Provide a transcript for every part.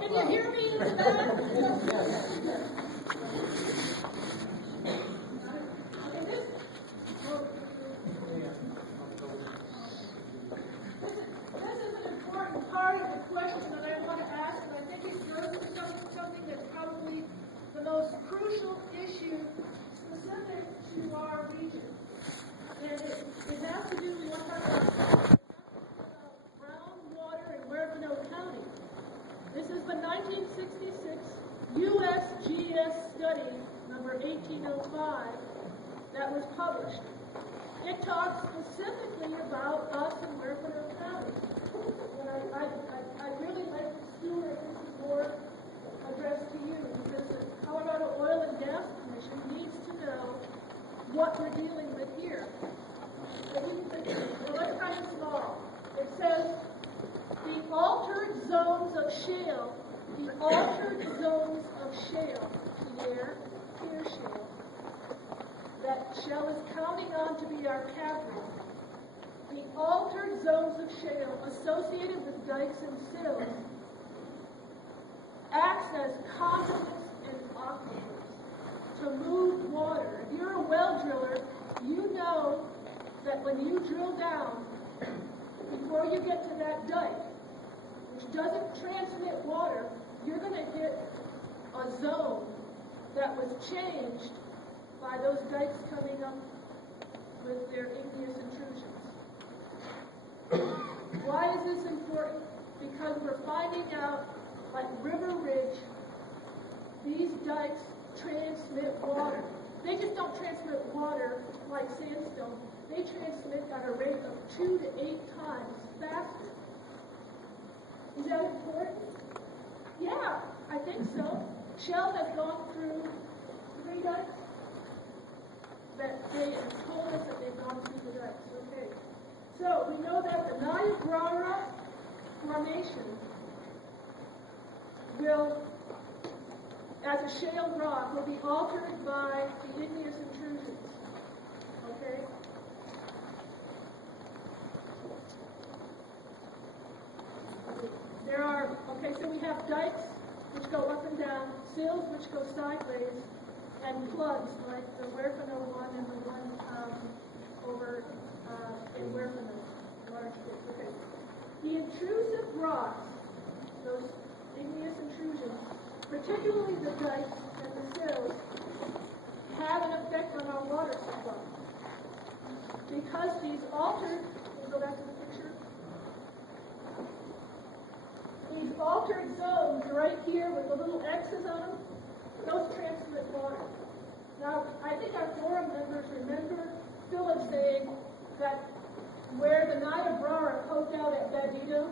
Can you hear me in the back? This is an important part of the question that I want to ask, and I think it goes to something that's probably the most crucial issue specific to our region. And it has to do with what groundwater in Waterville County. This is the 1966 USGS study number 1805 that was published. It talks specifically about us in Waterville County. And I really like the steward, this is more addressed to you, because the Colorado Oil and Gas Commission needs to know what we're dealing with here. So let's kind of small. It says the altered zones of shale, here shale, that shale is counting on to be our capital. The altered zones of shale associated with dikes and sills acts as conduits and aquifers to move water. If you're a well driller, you know that when you drill down, before you get to that dike, which doesn't transmit water, you're going to hit a zone that was changed by those dikes coming up with their igneous intrusions. Why is this important? Because we're finding out, like River Ridge, these dikes transmit water. They just don't transmit water like sandstone. They transmit at a rate of 2 to 8 times faster. Is that important? Yeah, I think so. Shell has gone through 3 dikes that they have told us that they've gone through the dikes. Okay. So we know that the Niobrara Formation will, as a shale rock, will be altered by the igneous intrusions. Okay? So we have dikes which go up and down, sills which go sideways, and plugs like the Werfeno one and the one over in Werfeno. Okay. The intrusive rocks, those igneous intrusions, particularly the dikes and the sills, have an effect on our water supply. Because these altered, can you go back to the picture? These altered zones right here with the little X's on them, those transmit water. Now, I think our forum members remember Philip saying that where the Niobrara poked out at Bandito,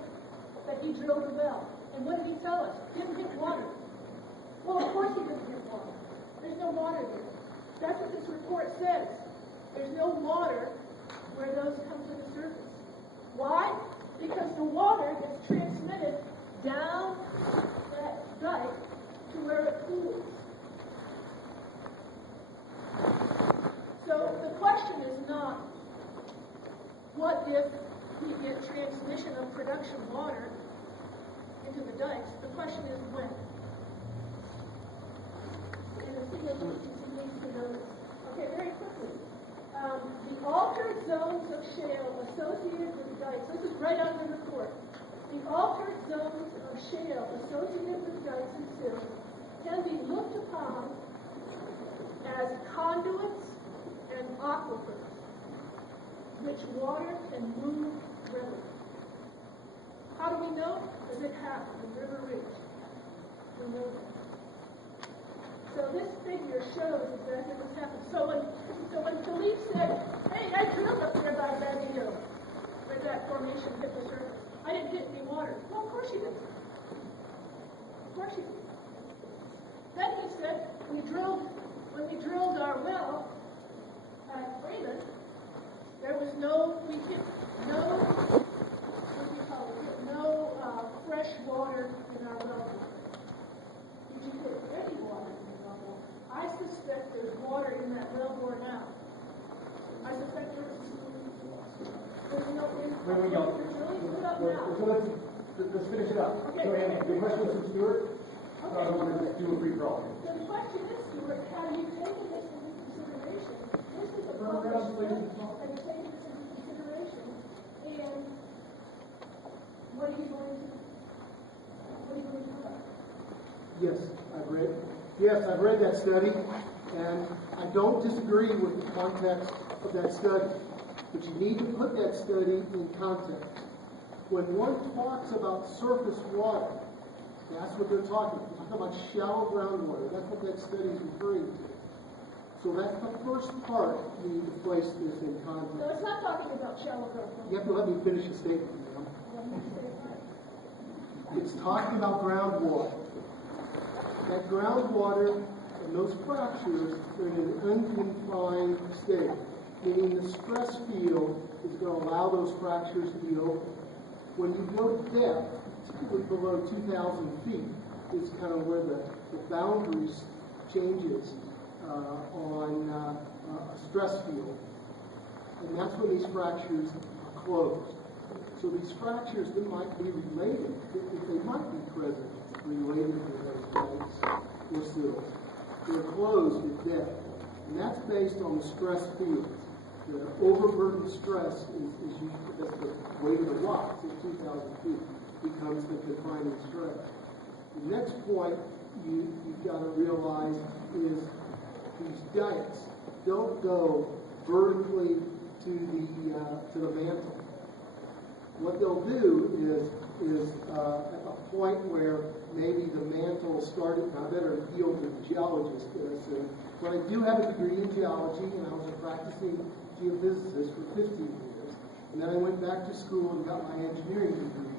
that he drilled a well. And what did he tell us? Didn't hit water. Well, of course he didn't hit water. There's no water there. That's what this report says. There's no water where those come to the surface. Why? Because the water gets transmitted down that dike to where it cools. So the question is not, what if we get transmission of production water into the dikes? The question is when. And the COGTC needs to know this. Okay, very quickly. The altered zones of shale associated with dikes, this is right out of the report. The altered zones of shale associated with dikes and sills can be looked upon as conduits and aquifers, which water can move readily. How do we know? Because it happened in River Ridge. We know that. So this figure shows exactly what's happened. So when Philippe said, hey, I drilled up there by Bandito, where that formation hit the surface, I didn't get any water. Well, of course you didn't. Of course you didn't. Then he said, when we drilled our well at Freeman, there was no fresh water in our well. Did you put any water in the well bore? I suspect there's water in that well bore now. I suspect there's no. Where we go? Let's finish it up. Okay. Go ahead. Your question was from Stuart? Okay. I want to do a free for all. So the question is, Stuart, have you taken this into consideration? This is a published study. Have you taken this into consideration? And what are you going to do about it? Yes, I've read that study, and I don't disagree with the context of that study. But you need to put that study in context. When one talks about surface water, that's what they're talking about. They're talking about shallow groundwater. That's what that study is referring to. So that's the first part you need to place this in context. No, it's not talking about shallow groundwater. You have to let me finish the statement, ma'am. It's talking about groundwater. That groundwater and those fractures are in an unconfined state, meaning the stress field is going to allow those fractures to be open. When you go to depth, typically below 2,000 feet, is kind of where the boundaries changes on a stress field. And that's when these fractures are closed. So these fractures, they might be related, if they might be present, related to those dikes or sills. They're closed at depth. And that's based on the stress fields. The overburden stress is that's the weight of the rocks at 2,000 feet becomes the defining stress. The next point you've got to realize is these dikes don't go vertically to the mantle. What they'll do is at a point where maybe the mantle started, I better yield to the geologist this, but I do have a degree in geology, and I was a practicing geophysicist for 15 years. And then I went back to school and got my engineering degree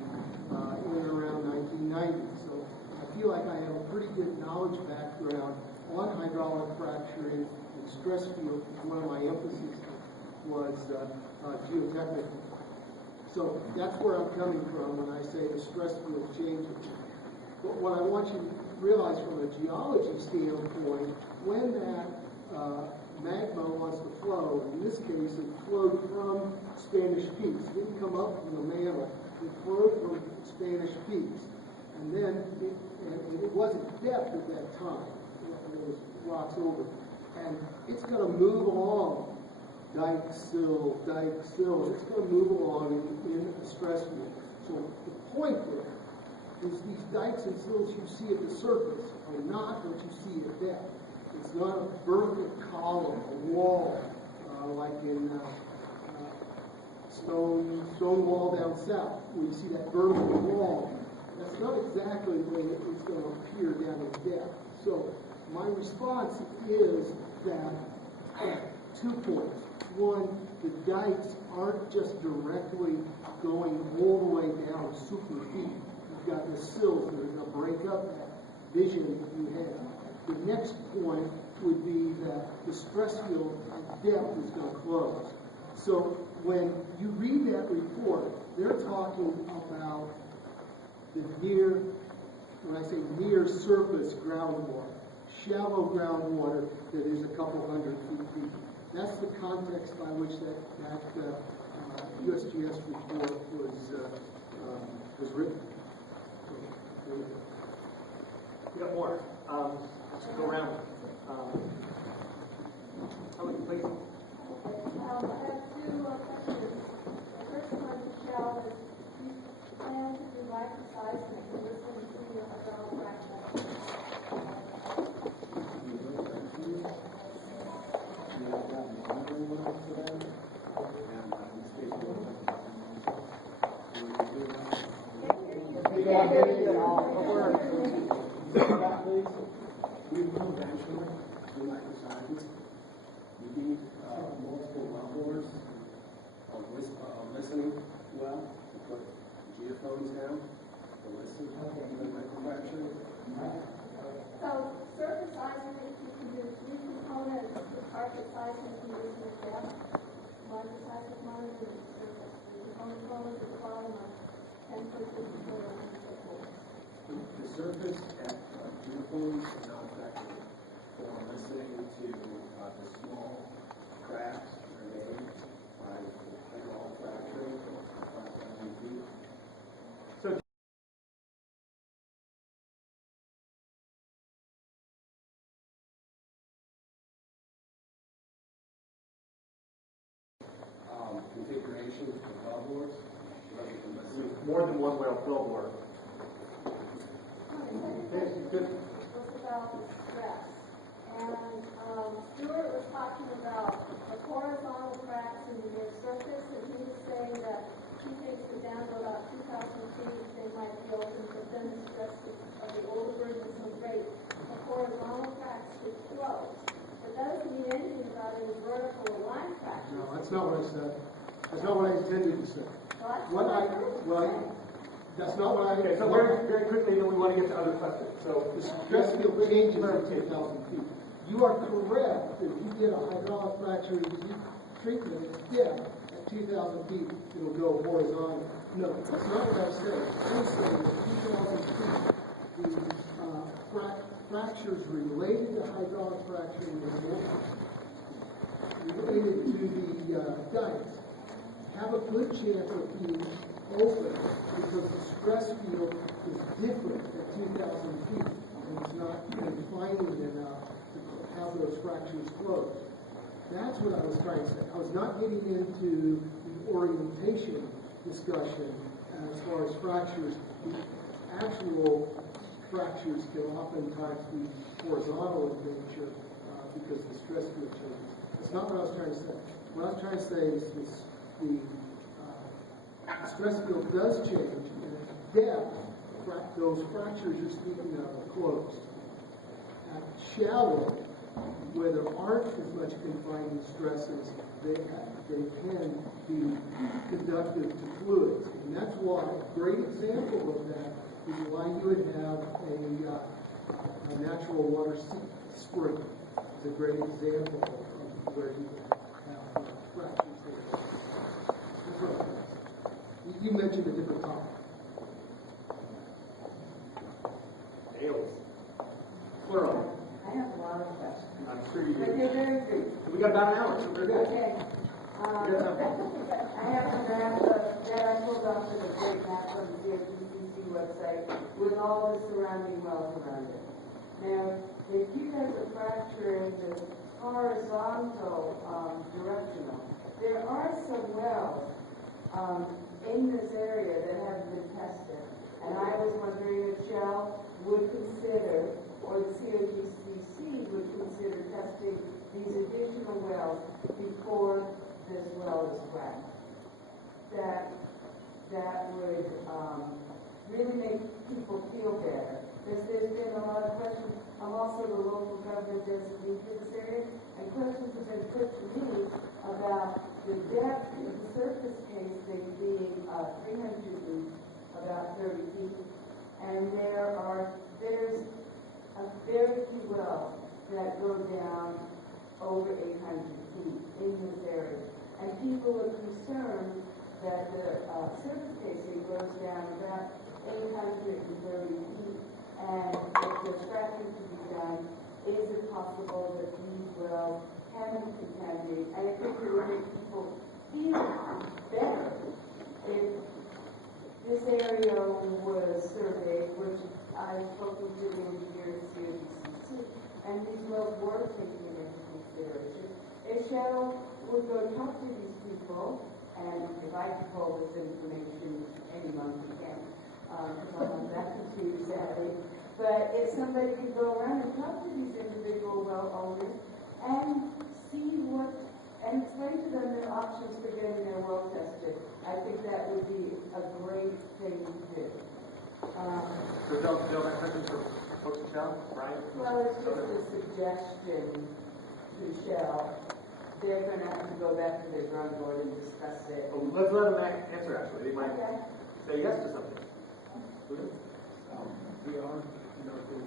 in and around 1990. So I feel like I have a pretty good knowledge background on hydraulic fracturing and stress field. One of my emphases was geotechnical. So that's where I'm coming from when I say the stress field changes. But what I want you to realize from a geology standpoint, when that magma wants to flow, in this case it flowed from Spanish Peaks. It didn't come up from the mantle. It flowed from Spanish Peaks. And then it wasn't depth at that time. There was rocks over. And it's going to move along. Dike, sill. It's going to move along in a stress field. So the point there is these dikes and sills you see at the surface are not what you see at depth. It's not a vertical column, a wall, like in stone wall down south, where you see that vertical wall. That's not exactly the way it's going to appear down in depth. So my response is that 2 points. One, the dikes aren't just directly going all the way down super deep. You've got the sills that are going to break up that vision that you have. The next point would be that the stress field at depth is going to close. So when you read that report, they're talking about the when I say near surface groundwater, shallow groundwater that is a couple hundred feet deep. That's the context by which that USGS report was written. We got more. Let's go around. Please. I have two questions. The first one, Michelle, is you plan to do life seismic and listen to your hydraulic fracture. We will eventually do microseismic. We need multiple wellbores listening well to put geophones down to listen to the microfracture. So, surface seismic, you can do three components. The partial seismic you use in depth, microseismic monitoring surface. The components at the bottom are 10 foot to 50 foot. The surface at geophones is not effective for listening to the small cracks that are made by hydraulic fracturing. more than one well fillbore. was about the stress. And Stuart was talking about the horizontal cracks in the near surface, and he was saying that he thinks that down to about 2,000 feet they might be open, but then the stress of the overburden is so great, the horizontal cracks could close. But that doesn't mean anything about any vertical or line cracks. No, that's not what I said. That's not what I intended to say. Well, that's What I, heard you well, say. that's not what I. Okay, so very quickly, then we want to get to other questions. So The stress field changes at 2,000 feet. You are correct that if you get a hydraulic fracture treatment at depth at 2,000 feet, it'll go horizontal. No, that's not what I said. I'm saying that 2,000 feet, the fractures related to hydraulic fracture related to the dikes have a good chance of being open because the stress field is different at 2,000 feet and it's not confining enough to have those fractures close. That's what I was trying to say. I was not getting into the orientation discussion as far as fractures. The actual fractures can oftentimes be horizontal in nature because the stress field changes. That's not what I was trying to say. What I was trying to say is the stress field does change, and at depth, those fractures you're speaking of are closed. At shallow, where there aren't as much confining stresses, they can be conductive to fluids. And that's why a great example of that is why you would have a natural water spring. It's a great example of where you have fractures there. That's what I'm saying. You mentioned a different topic. Ales. Plural. I have a lot of questions. I'm sure you But do. they're very brief. We got about an hour, so very good. Okay. I have a map that I pulled off of the great map on the DOTCC website with all the surrounding wells around it. Now, if you guys are fracturing the horizontal directional, there are some wells in this area that have been tested. And I was wondering if Shell would consider, or the COGCC would consider testing these additional wells before this well is fracked. That would really make people feel better. Because there's been a lot of questions. I'm also the local government designee for this area, and questions have been put to me about the depth of the surface casing being 300 feet, about 30 feet, and there's a very few wells that go down over 800 feet in this area. And people are concerned that the surface casing goes down about 830 feet, and if there's fracking to be done, is it possible that these wells can be contaminated? And I think it would make people feel better if this area was surveyed, which I've spoken to the engineer at COGCC, and these wells were taken into consideration. If Shell would go talk to these people, and if I could pull this information, anyone can, because I'm not that computer savvy, but if somebody could go around and talk to these individual well owners and see what, and explain to them their options for getting their well tested, I think that would be a great thing to do. So don't have questions for folks in town, Brian? Well, it's just a suggestion to Shell. They're going to have to go back to their drawing board and discuss it. Oh, let's let them answer, actually. They might Okay. say yes to something. We are conducting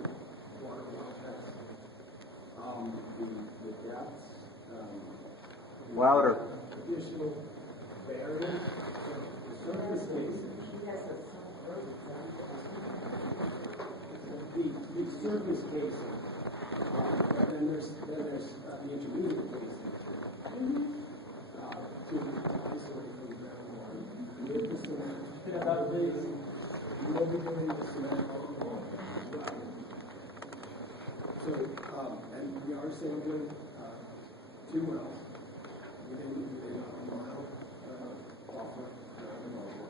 water well testing. The depths, Louder. additional barriers, the surface casing, Yes, sir. the surface casing, and then there's the intermediate casing. To isolate from the groundwater. With the cement, you will be doing the cement on the wall. So, and we are sampling 2 wells within a mile off of the motor.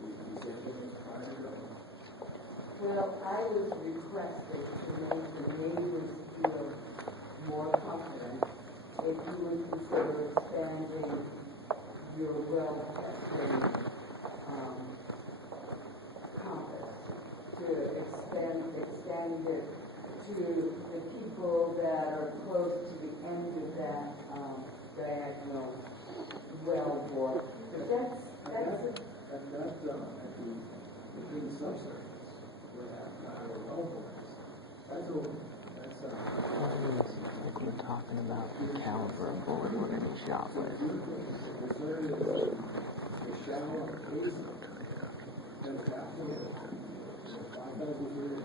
We sample So I was requesting to make the neighbors feel more confident if you would consider expanding your well-kept compass to extend it to the people that are close to the end of that diagonal well bore. But that's between subsurface, we have well bores. That's over. Like we're talking about the caliber of bullet we're going to be shot with. The shallow basin. And that's what it is.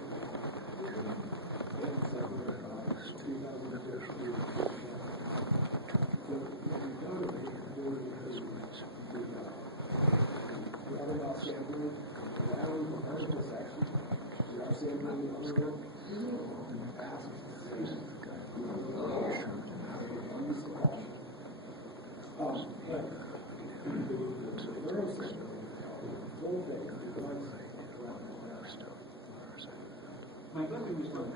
My question is from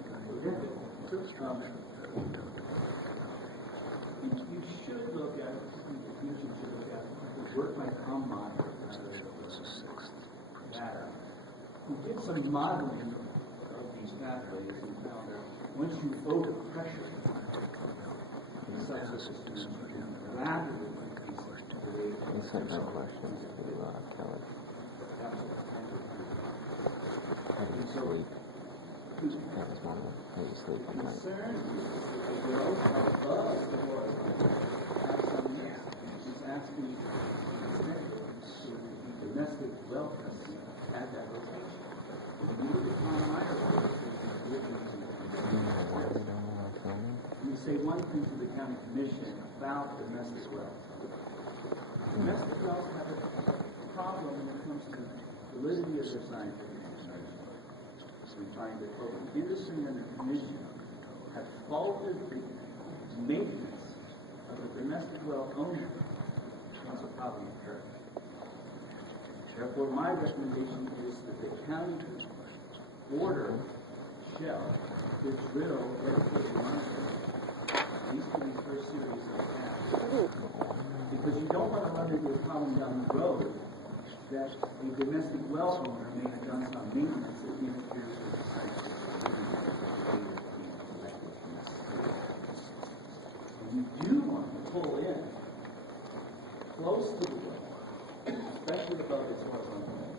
you should look at, the commission should look at, the work by Tom Meyer, data, who did some modeling of these pathways and found that once you overpressure the subsurface, rapidly increase the rate of He sent no questions to Kelly. How do you sleep? That was one of them. How do you sleep at night? Concern is the growth above the water line. She's asking the domestic well testing at that location. When you look at Tom Meyer, you say one thing to the county commission about domestic wells. Domestic wells have a problem when it comes to the validity of their scientific research. We find that both the industry and the commission have faulted the maintenance of the domestic well owner once a problem occurs. Therefore, my recommendation is that the county order Shell to drill dedicated monitoring, at least for the first series of tasks. Because you don't want to run into a problem down the road that a domestic well owner may have done some maintenance that interferes with the site. And you do want to pull in close to the well, especially above its horizontal line,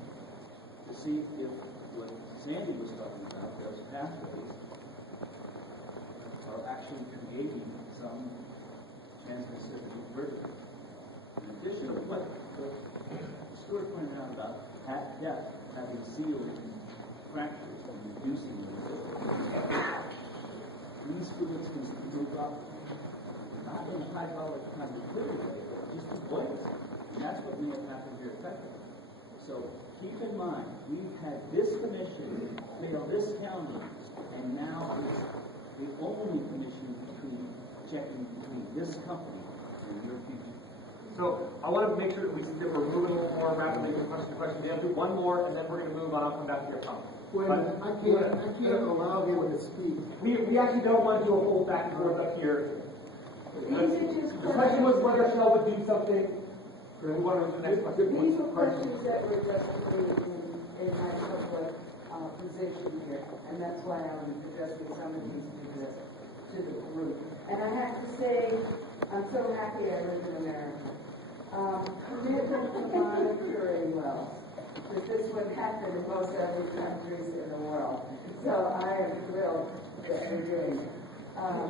to see if what Sandy was talking about, those pathways, are actually creating some transmissivity vertically. In addition to what Stuart pointed out about at depth having sealed fractures and reducing these fluids can move up, not in a hydraulic kind of fluid way, but just in place. And that's what may have happened here effectively. So keep in mind, we've had this commission fail this county, and now it's the only commission checking between this company and your future. So I want to make sure that we're moving a little more rapidly from question to question. Dan, do one more, and then we're going to move on. I'll come back to your comment. Wait a minute, I can't allow him to speak. We actually don't want to do a whole back and forth up here. The question was whether Shell would do something. We want to move to the next question. These were questions that were just made in my public position here, and that's why I was addressing some of these to the group. And I have to say, I'm so happy I live in America. Commitment to monitoring wells, because this would happen in most other countries in the world. So I am thrilled that we're doing it.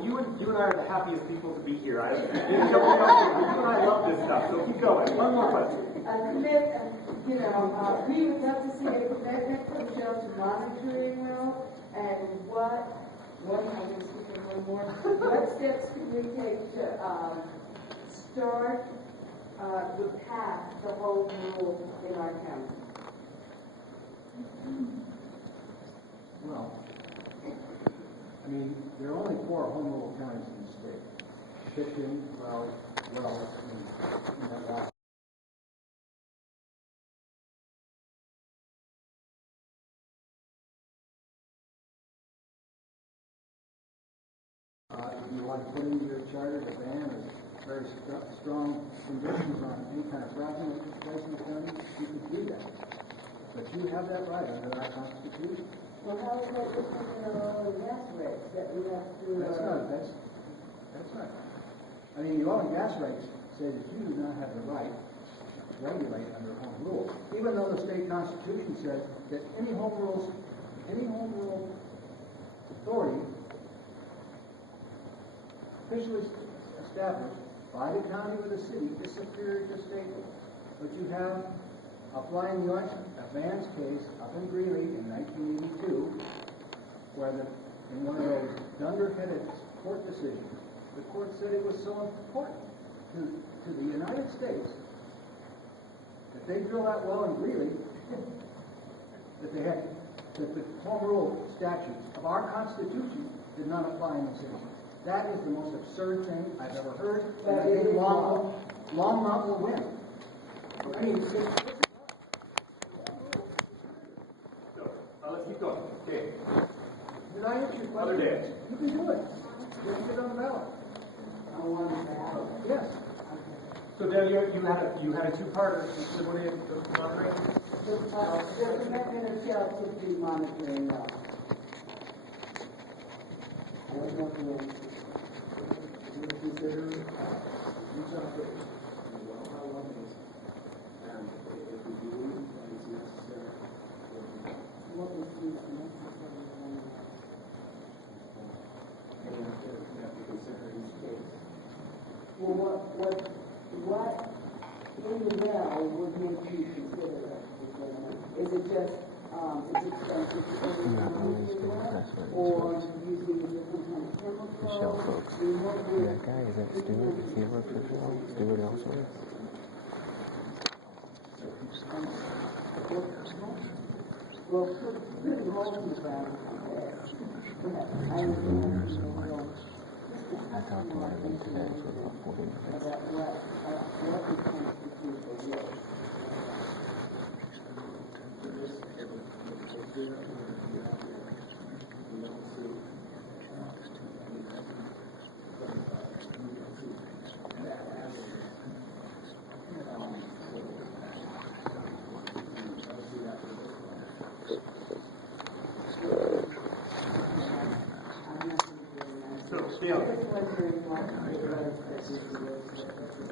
You and I are the happiest people to be here. You and I love this stuff, so keep going. One more question. We would love to see a commitment from Shell to monitoring wells, and what steps can we take to start the path to hold rule in our county? Well, I mean, there are only 4 home rule counties in the state. Hickenlooper, and that you want to put into your charter to ban or very strong conditions on any kind of fracking that takes place in the county, you can do that. But you have that right under our Constitution. Well, how is that different than our oil and gas rates that we have to? That's right. I mean, the oil and gas rates say that you do not have the right to regulate under home rule, even though the state constitution says that any home rule authority officially established by the county or the city is superior to state law. But you have, applying the Vance case up in Greeley in 1982, where in one of those dunderheaded court decisions, the court said it was so important to the United States that they drill that well in Greeley that the home rule statutes of our Constitution did not apply in the city. That is the most absurd thing I've ever heard. And I think Longmont will win. I mean, Let's keep going. Okay. did I answer your question? Other days. You can do it. You can get on the ballot. I want to have. Yes. So Deb, you had a two-parter. You want to moderate? The commitment of shall to be monitoring now. I don't know if you want to consider each operation and well how long it is, and if we do and it's necessary. what was used necessary. And we have to consider each case. Well, what in the well would make you consider that? Is it just expensive to or using a different kind of chemical? Michelle folks. That guy, is that Stewart? Does he work for Phil? Stewart also? Well, putting holes in the ground I talked to him today for about 40 minutes. about what we constitute a will.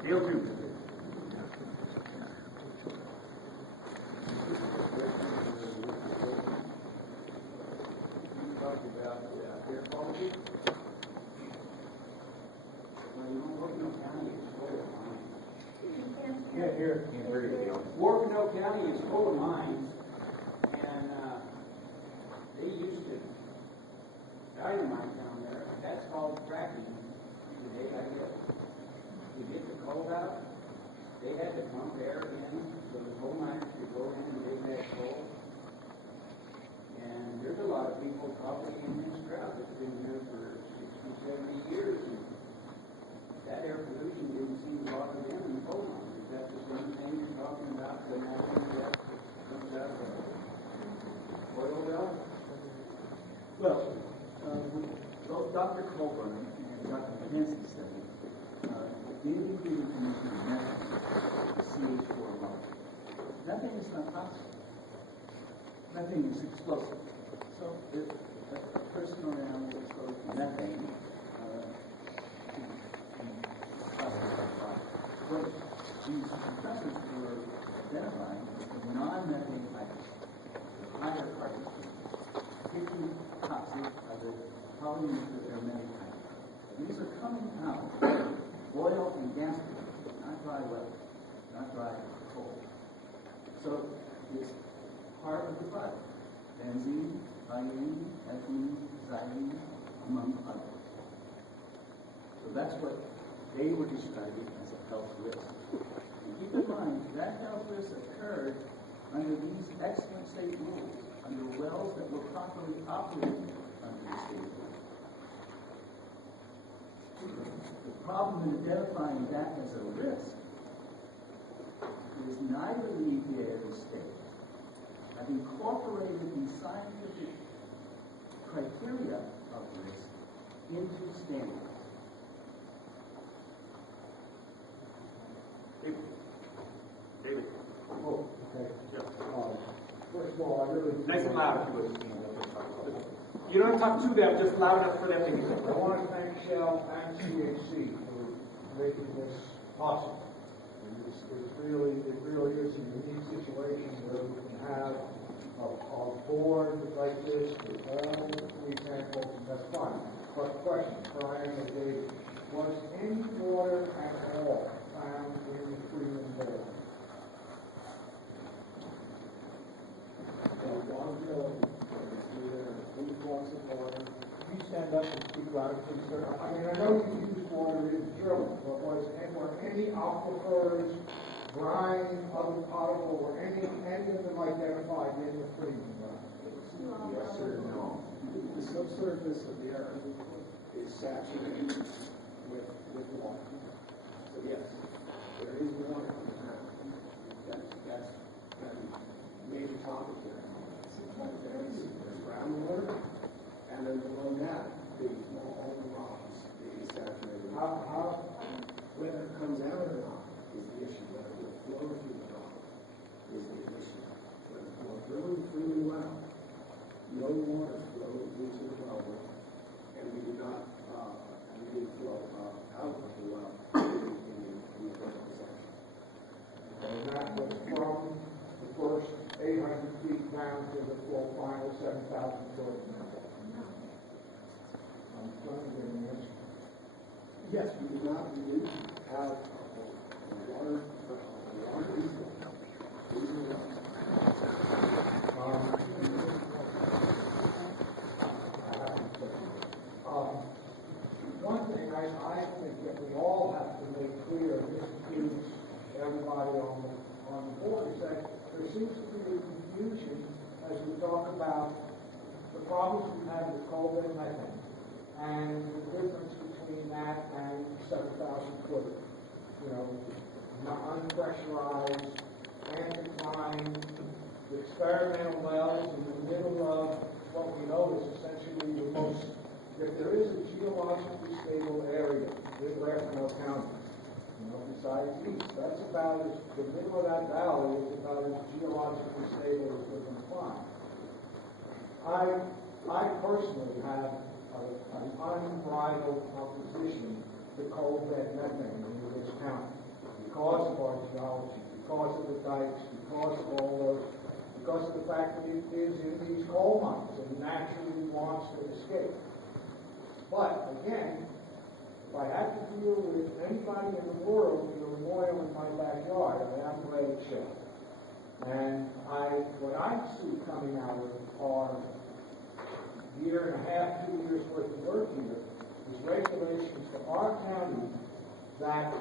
Deal 2. Air quality. Well, you know, Worknell County is full of mines. Can't hear you. Worknell County is full of mines, and they used to dynamite down there. That's called fracking. Today, I guess. To get the coal out, they had to pump air in so the coal miners could go in and dig that coal. And there's a lot of people probably in this crowd that's been here for 60, 70 years. And that air pollution didn't seem to bother them in the coal mines. Is that the same thing you're talking about? The natural gas that comes out of the oil well? Well, both Dr. Colburn and Dr. Cleanstim study didn't give information on CH4 level. Nothing is not toxic. Nothing is explosive. So if a person or animal is exposed to methane, what these compressors were identifying was non-methane items, the higher particles, particularly toxic are the polynuclear methane items. These are coming out of oil and gas fields, not dry wells, not dry coal. So it's part of the product. Benzene, iodine, ethylene, xylene, among others. So that's what they were describing as a health risk. And keep in mind, that health risk occurred under these excellent state rules, under wells that were properly operated under the state rules. The problem in identifying that as a risk is neither the EPA or the state have incorporated the scientific criteria of risk into standards. of all, I really. Nice and loud, if you would. You don't have to talk to them, just loud enough for them to hear. I want to thank Shell and CHC for making this possible. It really is a unique situation where we can have a board like this with all three samples, and that's fine. But question, Brian and David, was any water at all found in the Freeman Bay? You stand up and speak louder, please, sir. I mean, I know you use water in drilling, but were any aquifers, brine, other potable, or any of them identified in the Freeman Bay? Yes or no? The subsurface of the earth is saturated with water. So yes, there is water on the ground. That's a major topic here. There's groundwater, and then below that, all the rocks, the saturated. Whether it comes out or not is the issue. Whether it will flow through the rock is the issue. But while drilling Freeman well, no water flowed into the well, and we did not, we didn't flow out of the well in the vertical section. And that was from the first 800 feet down to the final 7,000 foot. I'm trying to get an answer. Yes, we did not have water one thing I think that we all have to make clear, and this includes everybody on the board, is that there seems to be a confusion as we talk about the problems we have with coal bed methane and the difference between that and 7,000 foot, unpressurized, anticline, experimental wells in the middle of what we know is essentially the most, if there is a geologically stable area in Rathenow County, besides east, that's about as, the middle of that valley is about as geologically stable as we can find. I personally have an unbridled opposition to coal bed methane in this county because of our geology, because of the dikes, because of all those, because of the fact that it is in these coal mines and naturally wants to escape. But again, if I have to deal with anybody in the world with an oil in my backyard, I am Red Shell. And what I see coming out of our year and a half, 2 years worth of work here is regulations for our county that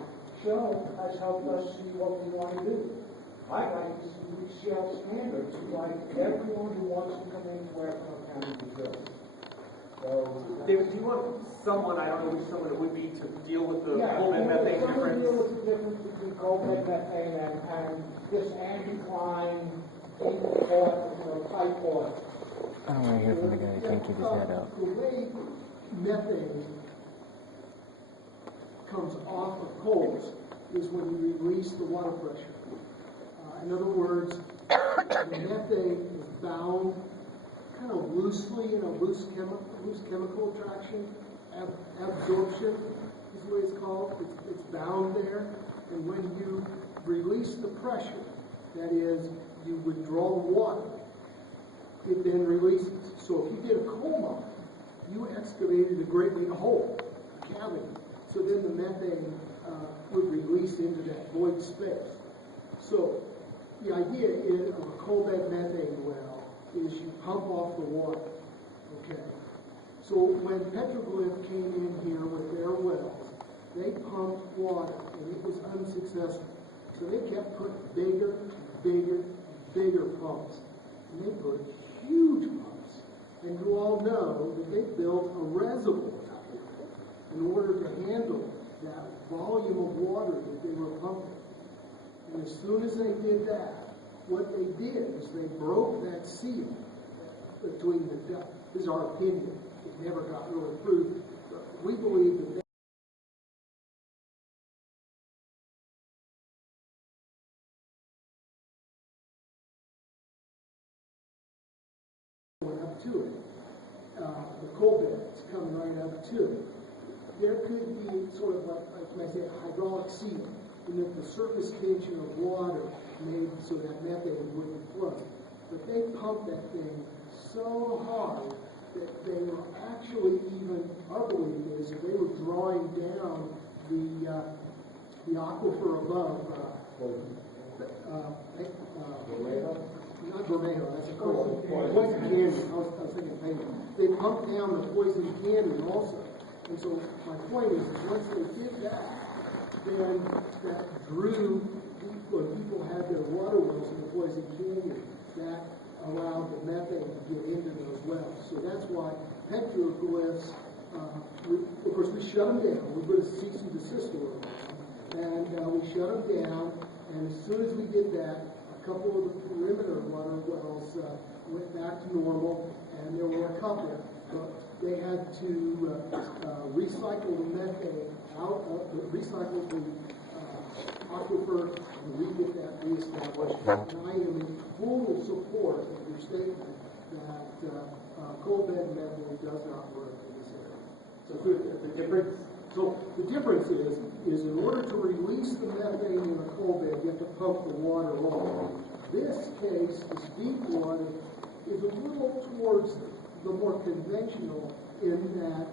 Shell has helped us see what we want to do. I'd like to see these Shell standards like everyone who wants to come into Rathenow County to do. So, David, do you want someone, I don't know who someone it would be, to deal with the coal bed methane difference? deal with the difference between coal bed methane and this anticline, type oil. I don't want to hear from the guy who can't keep his head up. The way methane comes off of coals is when you release the water pressure. In other words, the methane is bound kind of loosely, loose chemical attraction, absorption is the way it's called. It's bound there, and when you release the pressure, that is, you withdraw water, it then releases. So if you did a coal mine, you excavated a great big hole, a cavity, so then the methane would release into that void space. So the idea of a coal bed methane well is you pump off the water, okay? So when Petroglyph came in here with their wells, they pumped water, and it was unsuccessful. So they kept putting bigger, bigger pumps. And they put huge pumps. And you all know that they built a reservoir out there in order to handle that volume of water that they were pumping. And as soon as they did that, what they did is they broke that seal between the ducts. This is our opinion. It never got really proved. But we believe that to it. The coal beds coming right up to it. There could be sort of like when I say a hydraulic seal, and that the surface tension of water made so that methane wouldn't flow. But they pumped that thing so hard that they were actually even, our belief is that they were drawing down the aquifer above, not Bermejo, that's a coal. Poison canyon, I was thinking paper. They pumped down the poison canyon also. And so my point is once they did that, then that drew, when people had their water wells in the poison canyon, that allowed the methane to get into those wells. So that's why petroglyphs, of course we shut them down. We put a cease and desist order on them. And we shut them down, and as soon as we did that, a couple of the perimeter water wells went back to normal, and there were a couple, but they had to recycle the methane out of, recycle the aquifer, and re-get that reestablished. And I am in full support of your statement that coal bed methane does not work in this area. So the difference. So the difference is in order to release the methane in a coal bed, you have to pump the water off. This case, this deep water, is a little towards the more conventional in that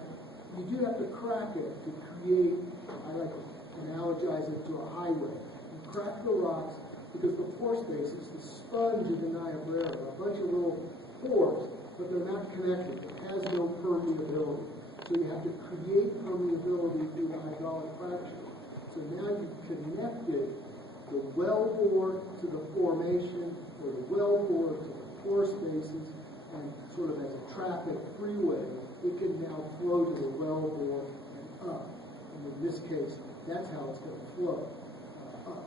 you do have to crack it to create, I like to analogize it to a highway. You crack the rocks because the pore space is the sponge of the Niobrara, a bunch of little pores, but they're not connected. It has no permeability. So you have to create permeability through the hydraulic fracture. So now you've connected the wellbore to the formation, or the wellbore to the pore spaces, and sort of as a traffic freeway, it can now flow to the wellbore and up. And in this case, that's how it's going to flow up.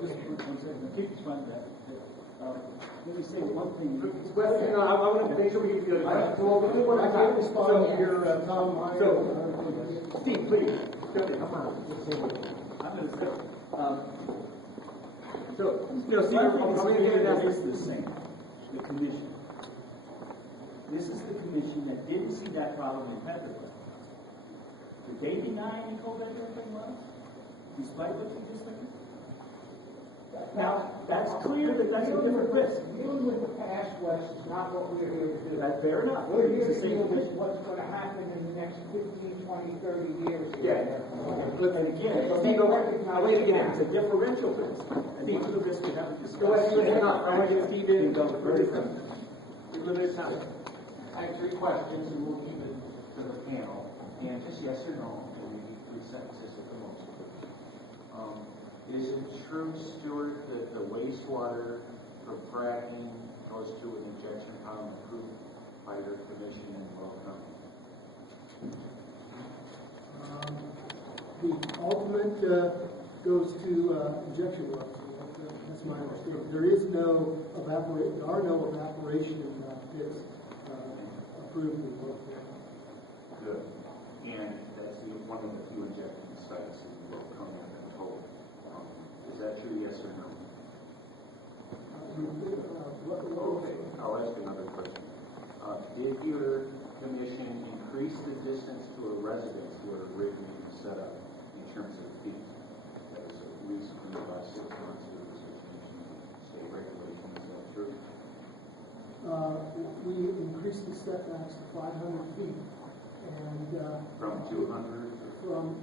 Just one second, keep responding to that. Let me say one thing. Well, hang on, I want to make sure we get the other question. I can't respond to your Tom Meyer. So, Steve, please. Come on. I'm going to say, So, see, I'm going to get that it is the same. The commission. This is the commission that didn't see that problem in Petroglyph. Did they deny any coal bed drinking wells? Despite what you just said? Now, that's clear that that's a different risk. Dealing with the past, Wes, is not what we're here to do. That's fair enough. We're here It's to the same deal with commission. what's going to happen in the next 15, 20, 30 years. Yeah. And again, Steve, I want to get in. it's a differential risk. And each of this we haven't discussed. Go ahead, hang on. I want to get Steve in. Very good. Limited time. I have 3 questions, and we'll keep it to the panel. And just yes or no, and maybe 3 sentences at the most. Is it true, Stuart, that the wastewater from fracking goes to an injection pond approved by your commission in Will County? The ultimate goes to injection wells. That's my understanding. There is no evaporation. There are no evaporation pits approved in Will County. Good. And that's one of the few injection sites in Will County I've been told. Is that true, yes or no? Okay, I'll ask another question. Did your commission increase the distance to a residence where originally set up in terms of feet? That was recently about 6 months ago, was state regulations, is that true? We increased the setbacks to 500 feet. And From 200? From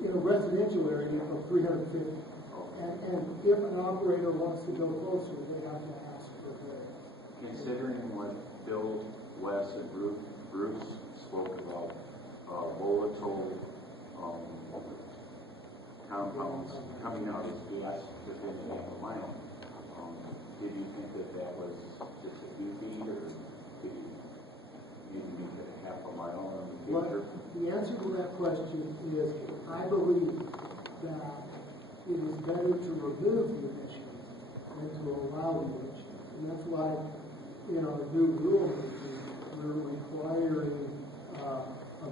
in a residential area from 350. And if an operator wants to go closer, they have to ask for variance. Considering what Bill, Wes, and Bruce spoke about, volatile compounds coming out as gas within half a mile, did you think that was just a few feet, or did you maybe make it a half a mile in the future? The answer to that question is I believe that it is better to remove the emissions than to allow the emissions. And that's why in our new rulemaking, we're requiring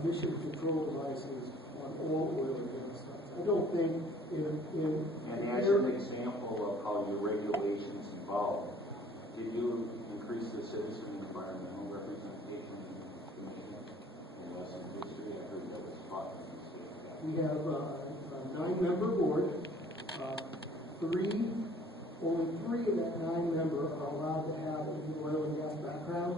emission control devices on all oil and gas sites. I don't think And as an example of how your regulations evolve, did you increase the citizen environmental representation commission in lesson history? I heard that was taught in the state. We have a 9-member board. Only three of that 9-member are allowed to have an oil and gas background.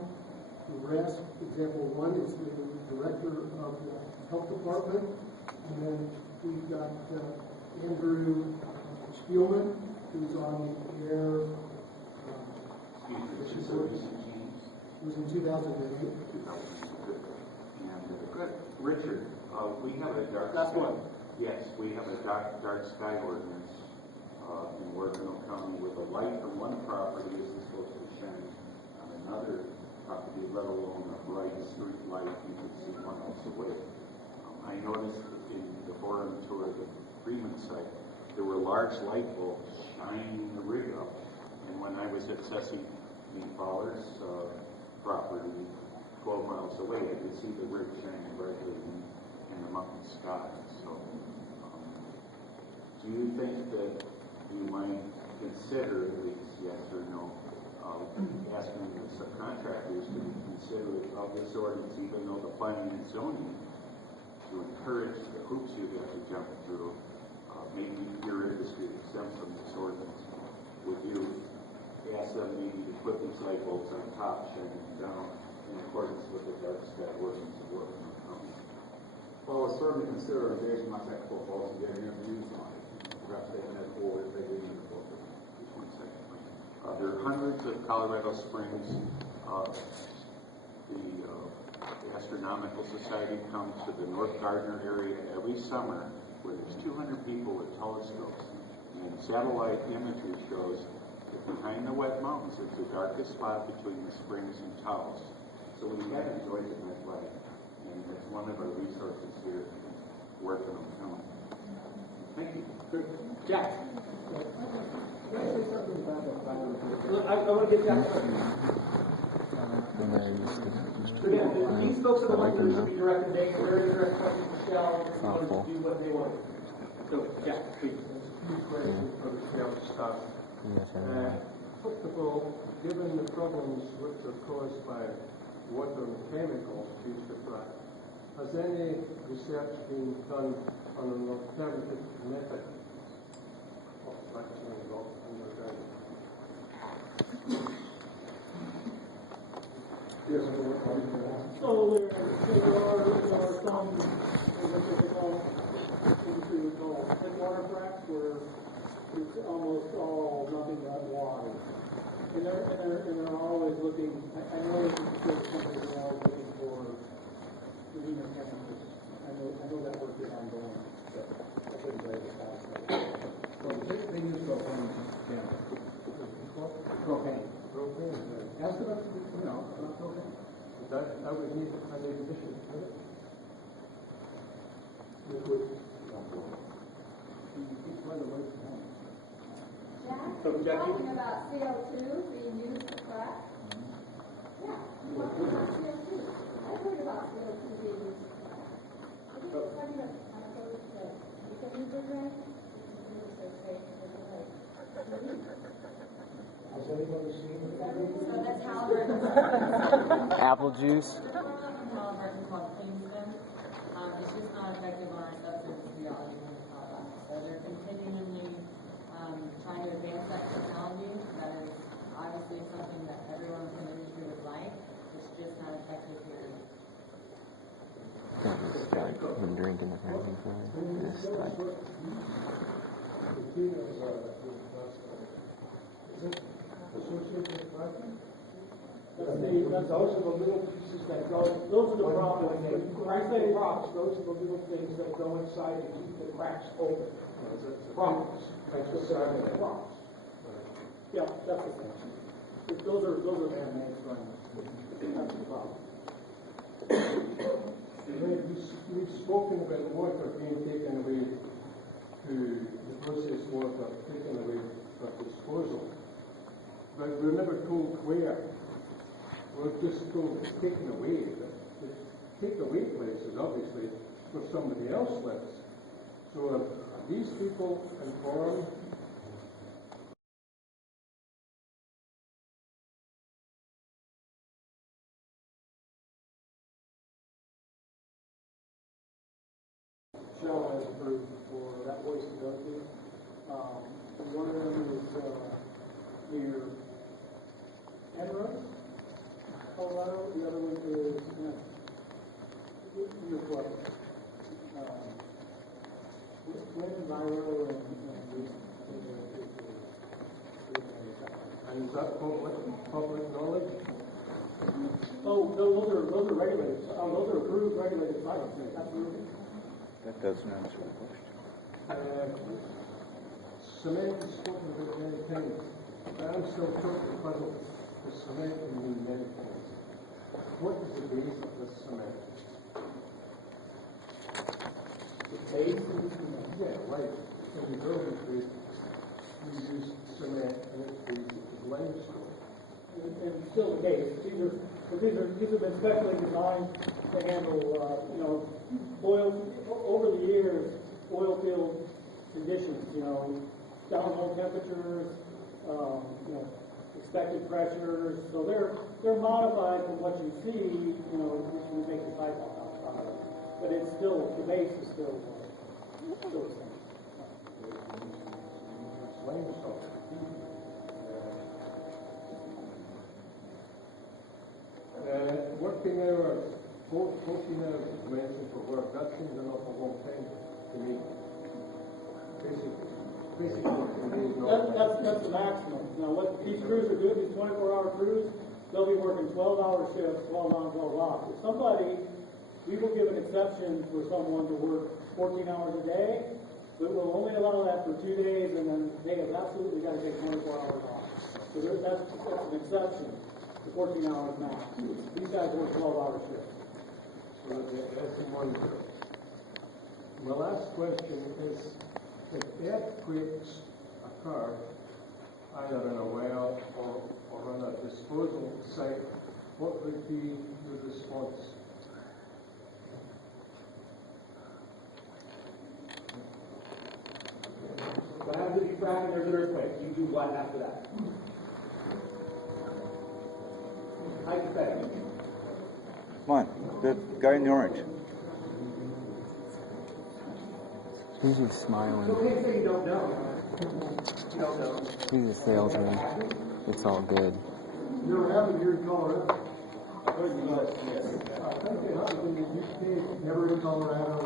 The rest, example one, is the director of the health department. And then we've got Andrew Spielman, who's on the air. It was in 2008. And good. Richard, we have a dark That's sky. one. Yes, we have a dark sky ordinance in Waterville County with a light on one property isn't supposed to shine on another property, let alone a bright street light you can see 1 house away. I noticed in the forum tour of the Freeman site, there were large light bulbs shining the rig up. And when I was at Ceci Fowler's property, 12 miles away, I could see the rig shining brightly in the mountain sky. So, do you think that you might consider, at least yes or no, asking the subcontractors to be considerate of this ordinance, even though the planning and zoning, to encourage the hoops you have to jump through, maybe your industry exempt from this ordinance? Would you ask them maybe to put these light bulbs on top, shining down, in accordance with the dark sky ordinance of Waterville County? Well, I certainly consider engaging my technical folks and getting their views on it. Perhaps they can have forward if they do need to forward. Just 1 second. There are hundreds of Colorado Springs. The Astronomical Society comes to the North Gardner area every summer, where there's 200 people with telescopes. And satellite imagery shows that behind the wet mountains, it's the darkest spot between the springs and Taos. So we have enjoyed it that way. And it's one of our resources here in Waterville County. Thank you. Good. Jack. I want to get Jack. Again, these folks are the ones that should be directed, make very direct questions to Shell, in order to do what they want. So, Jack, please. Question for the Shell staff. First of all, given the problems which are caused by water and chemicals used to frack, has any research been done on an alternative method of fracturing rock underground? Yes, so there are some, what they call, industry would call water fracks, where it's almost all nothing but water. And they're always looking, I know that the companies are always looking for greener chemicals. I know that work is ongoing. I couldn't say it fast. Well, they use propane. Propane. Propane. That's about, not propane. That would need an addition to it. Liquid. Jack, you're talking about CO2 being used to frack? Yeah, you're talking about CO2. I've heard about CO2 being used to frack. I think you're talking about chemicals that you can use it, right? Has anybody seen it? So that's Halliburton. Apple juice. Halliburton called Cleanstim. It's just not effective on our subsurface geology in Colorado. So they're continually trying to advance that technology. That is obviously something that everyone in the industry would like. It's just not effective here. I'm drinking the having fun. This type. Those are the little pieces that go, those are the problems. When I say rocks, those are the little things that go inside to keep the cracks open. Rocks. That's what they're rocks. Yeah, that's the thing. Those are man-made things. That's the problem. We've spoken about water being taken away to the processed water taken away for disposal. But we're never told where. We're just told it's taken away. The takeaway place is obviously where somebody else lives. So are these people informed? Shell has approved for that waste to go to. One of them is near Enron, Colorado. The other one is near Florida. Flynn, Viro, and And is that public knowledge? oh, those are regulated. Those are approved regulated sites. Absolutely. That doesn't answer the question. Cement is spoken about many things, but I'm still totally puzzled. The cement can mean many things. What is the base of the cement? The base of the cement. Yeah, like in the building trade, we use cement and it's basically limestone. And still the case. These have been specially designed to handle, over the years, oil field conditions, downhole temperatures, expected pressures. So they're modified from what you see, you make the pipe out of it. But it's still, the base is still the same. It's limestone. Working hours, 14 hours is mentioned for work. That seems an awful long time to me. Basically, to me, is not. That's the maximum. Now, what these crews are doing, these 24-hour crews, they'll be working 12-hour shifts, 12 on, 12 off. If we will give an exception for someone to work 14 hours a day, but we'll only allow that for 2 days, and then they have absolutely got to take 24 hours off. So that's an exception to 14 hours max. These guys work 12-hour shifts. So that's one thing. My last question is, if earthquakes occur, either in a well or on a disposal site, what would be the response? What happens if you frack and there's an earthquake? You do what after that? Hypothetically. Come on, the guy in the orange. He's just smiling. So they say you don't know. You don't know. He's a salesman. It's all good. You don't have it here in Colorado. Yes. Never in Colorado.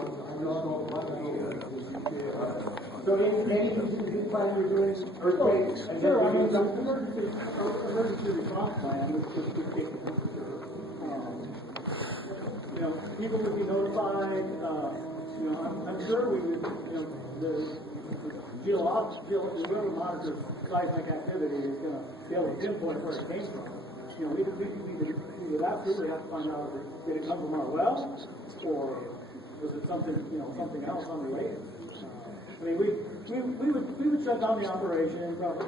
So any plan you're doing earthquakes and Sure, I mean, then emergency response plan is just to take the temperature. People would be notified. I'm sure we would. The whoever monitors seismic activity is going to be able to pinpoint where it came from. We would absolutely have to find out did it come from our well, or was it something else unrelated. I mean, we would shut down the operation, probably,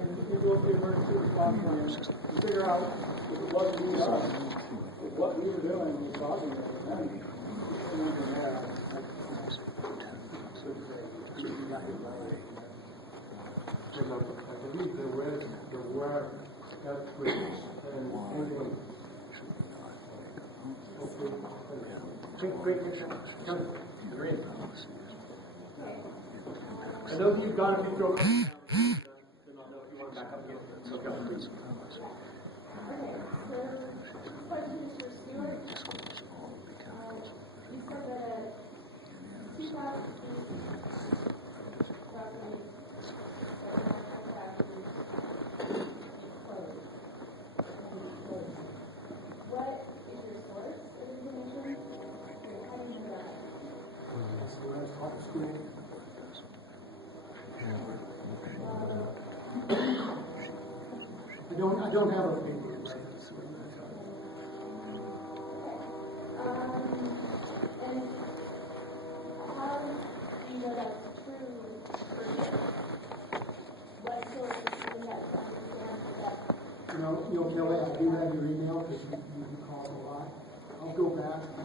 and go through the emergency response plan and figure out if it wasn't due to us, if what we were doing was causing it. I believe there were earthquakes in England. I know you've got a control. Then I'll know if you want to back up again. So go. Okay, so question is for Stuart. You said that CPAP is roughly what is your source of information? How do you do that? I don't have a paper. And how do you know that's true for you? What sources do you have to understand that? Kelly, I do have your email because you call a lot. I'll go back. I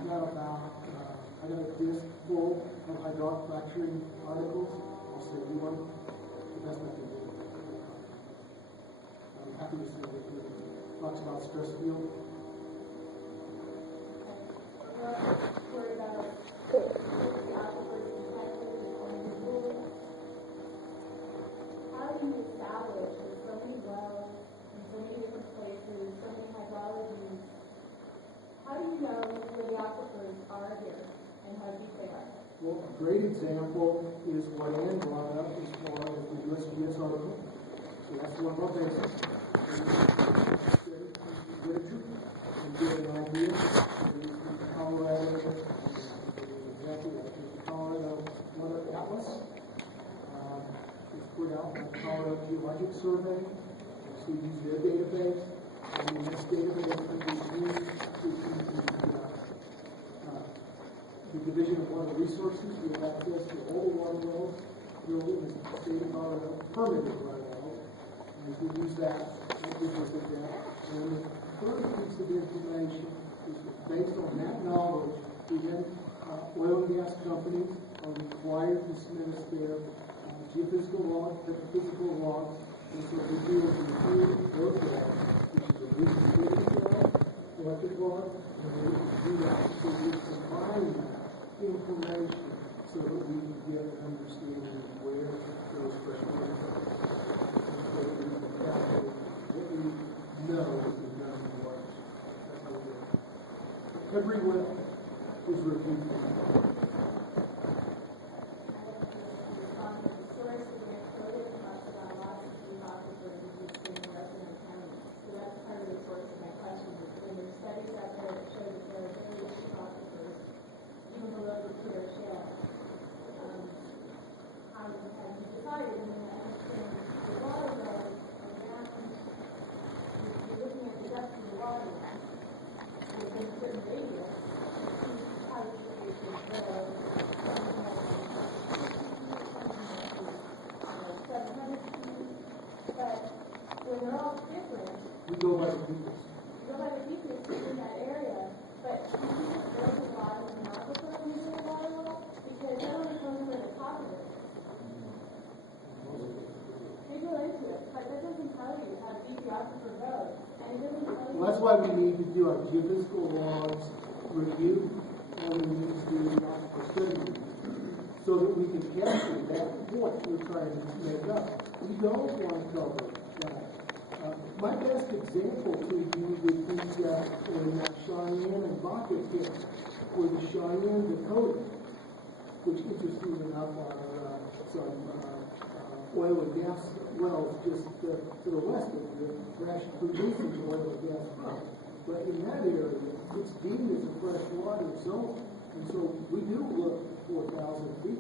got a disk full have hydraulic fracturing articles. I'll send you one. The best I can do. I'm happy to send it to you. Talks about stress field. How do you establish with so many wells in so many different places, so many hydrologies? How do you know where the aquifers are here and how deep they are? Well, a great example is what Ann brought up as far as the USGS article. So that's one of our bases. Study literature and get an idea. In Colorado, exactly like the Colorado Water Atlas. It's put out by the Colorado Geologic Survey. So we use their database. And in this database, we use the Division of Water Resources. We have access to all the water wells drilled in the state of Colorado, permitted water wells. And if we use that, that gives us a data. And the third piece of information is that based on that knowledge, we then, oil and gas companies are required to submit us their geophysical logs, petrophysical logs, and so we do is review those logs, which is a recent log, electric log, and we do that so we combine that information so that we can get an understanding of where those freshwater are. And so we can capture what we know is the done in the water. That's how we do it. Every well is reviewed. We go by the people. You go by the deepness in that area, but you can just build a lot of an aquifer when you do a water well, because that only comes from the top of it. They go into it, but that doesn't tell you how deep the aquifer goes, and it doesn't tell you. Well, that's why we need to do our geophysical logs review, and we need to do the aquifer study review, so that we can capture that point we're trying to make up. We don't want to cover that. My best example to you would be in Cheyenne and Baca pit, where the Cheyenne Dakota, which interestingly enough are some oil and gas wells just to the west of the fresh producing oil and gas wells. But in that area, it's deemed as a freshwater zone. And so we do look at 4,000 feet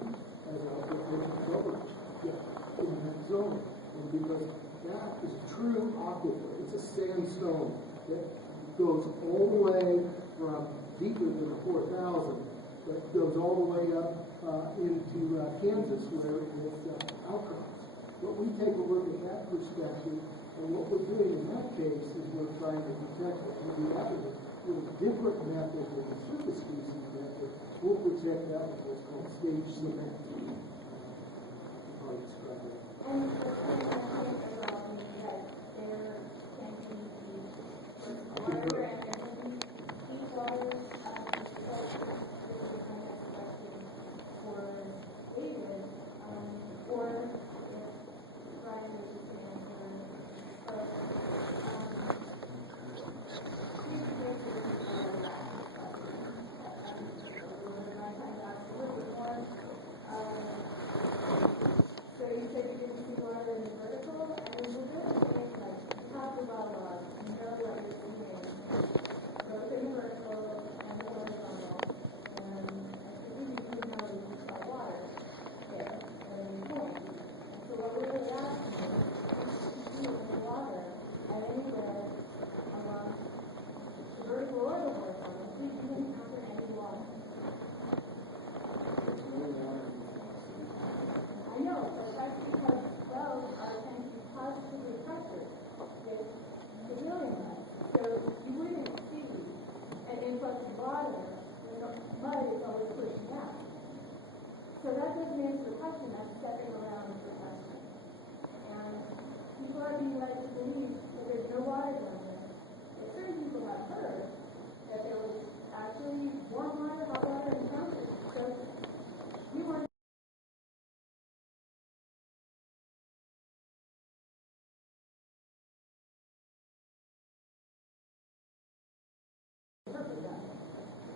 as our coverage in that zone. And because that is true aquifer. It's a sandstone that goes all the way from deeper than 4,000, but goes all the way up into Kansas where it's outcrops. But we take a look at that perspective, and what we're doing in that case is we're trying to protect it. We'll do that with a different method than the surface species method. We'll protect that with what's called stage cement. How to describe it. And the thing that there can be water and there can be deep water for David, or if Brian was just an answer. So you said you didn't see water in the river? led to believe that there's no water down there. But certain people have heard that there was actually warm water, hot water, and fountains. So we want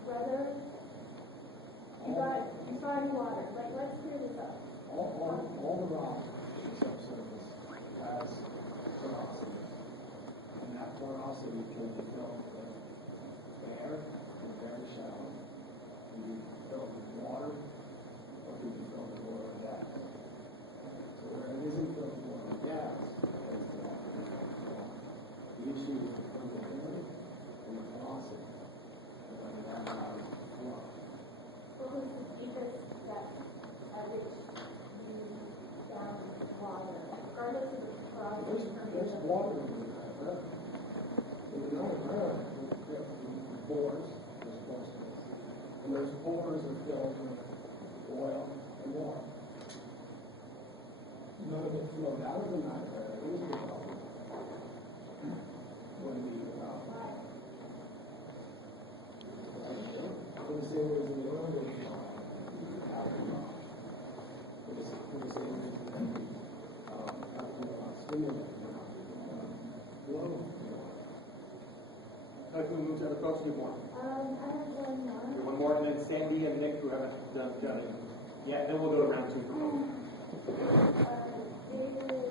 whether you got any water. Let's clear this up. All the rock subsurface has porosity. And that porosity can be filled with air and very shallow. Can be filled with water, or can be filled with oil and gas. So where it isn't filled with oil and gas, it's the issue is the permeability and the velocity. And whether that allows flow. What was the deepest depth at which you found water? Regardless of the porosity. There's water in the ground. In the underground, there are bores, there's pore space. And those pores are filled with oil and water. None of it flowed out of the night where it was developed. When the when you say there's an early out of the rock, when you say there's stimulating flow. Can we move to other folks? Need one. I have one more. One more, and then Sandy and Nick, who haven't done it. Yeah, then we'll go to round two. David,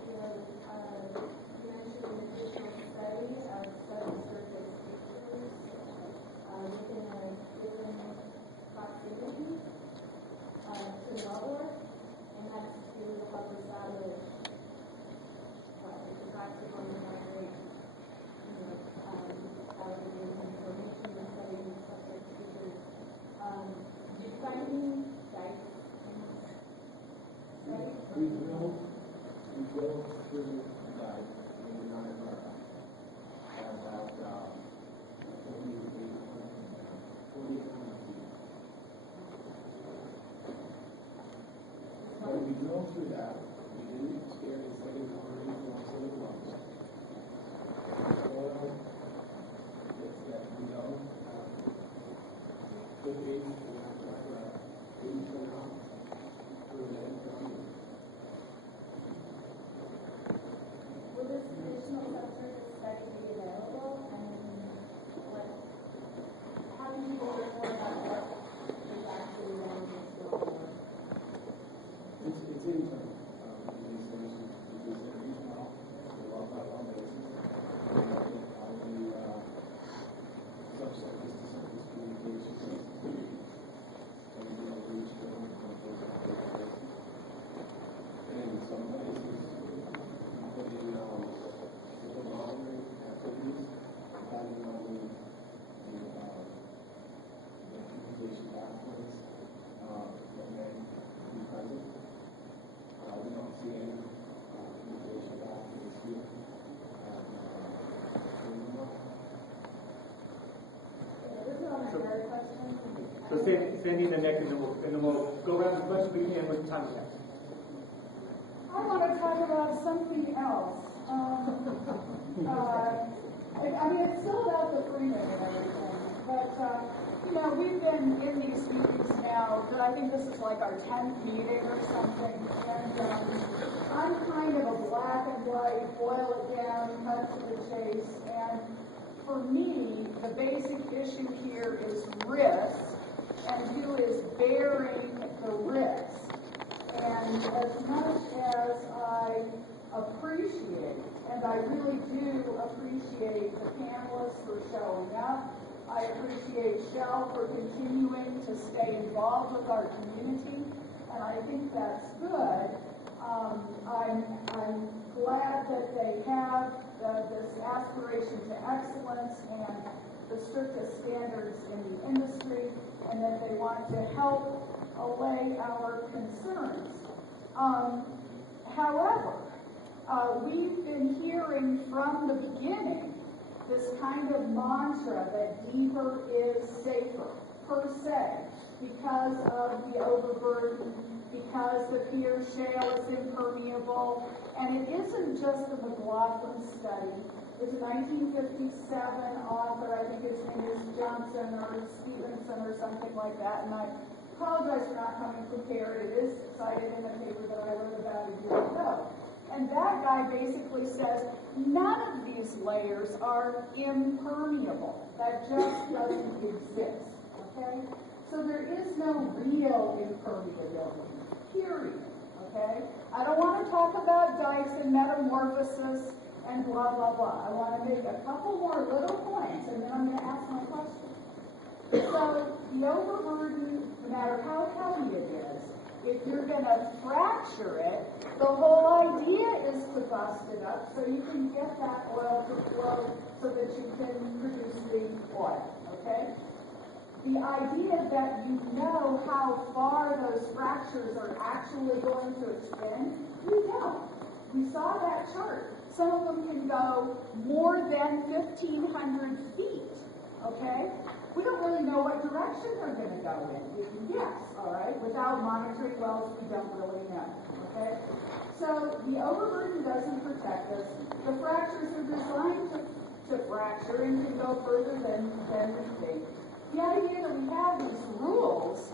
you mentioned an additional study of study surface features within a given proximity to the wellbore, and that's to help establish the practical and migrate, validating information and studying subject features. Defining dikes. We drove through the dike in the Niagara at about 4,800 feet. When we drove through that, we didn't experience any water influence in the lungs. Oil that we know could be in that Niagara didn't turn out through the income. Will this additional subsurface study be available? How do you go report about what is actually relevant to the board? It's internal. These things, these interviews now, they're all by law basis. On the subsurface to surface communications. And we don't reach them on those basis. And in some places, we put in the monitoring activities, depending on the communication pathways that may be present. We don't see any communication pathways here. This is on my third question. So Sandy and then Nick, and then we'll go around as much as we can with the time we have. I want to talk about something else. I mean, it's still about the freeway and everything, but, we've been in these meetings now, I think this is like our 10th meeting or something, and I'm kind of a black and white, boil it down, cut to the chase, and for me, the basic issue here is risk, and who is bearing the risk. And as much as I appreciate, and I really do appreciate the panelists for showing up, I appreciate Shell for continuing to stay involved with our community, and I think that's good. I'm glad that they have this aspiration to excellence and the strictest standards in the industry, and that they want to help allay our concerns. However, we've been hearing from the beginning this kind of mantra that deeper is safer, per se, because of the overburden, because the pier shale is impermeable, and it isn't isn't just the McLaughlin study. It's a 1957 author, I think his name is Johnson or Stevenson or something like that, and I apologize for not coming prepared. It is cited in the paper that I wrote about a year ago. And that guy basically says none of these layers are impermeable. That just doesn't exist, okay? So there is no real impermeability, period, okay? I don't want to talk about dikes and metamorphosis and blah, blah, blah. I want to make a couple more little points, and then I'm going to ask my question. So the overburden, no matter how heavy it is, if you're going to fracture it, the whole idea is to bust it up so you can get that oil to flow so that you can produce the oil, okay? The idea that you know how far those fractures are actually going to extend, we don't. We saw that chart. Some of them can go more than 1,500 feet, okay? We don't really know what direction they're going to go in. We can guess, all right? Without monitoring wells, we don't really know, okay? So the overburden doesn't protect us. The fractures are designed to fracture and can go further than we think. The idea that we have these rules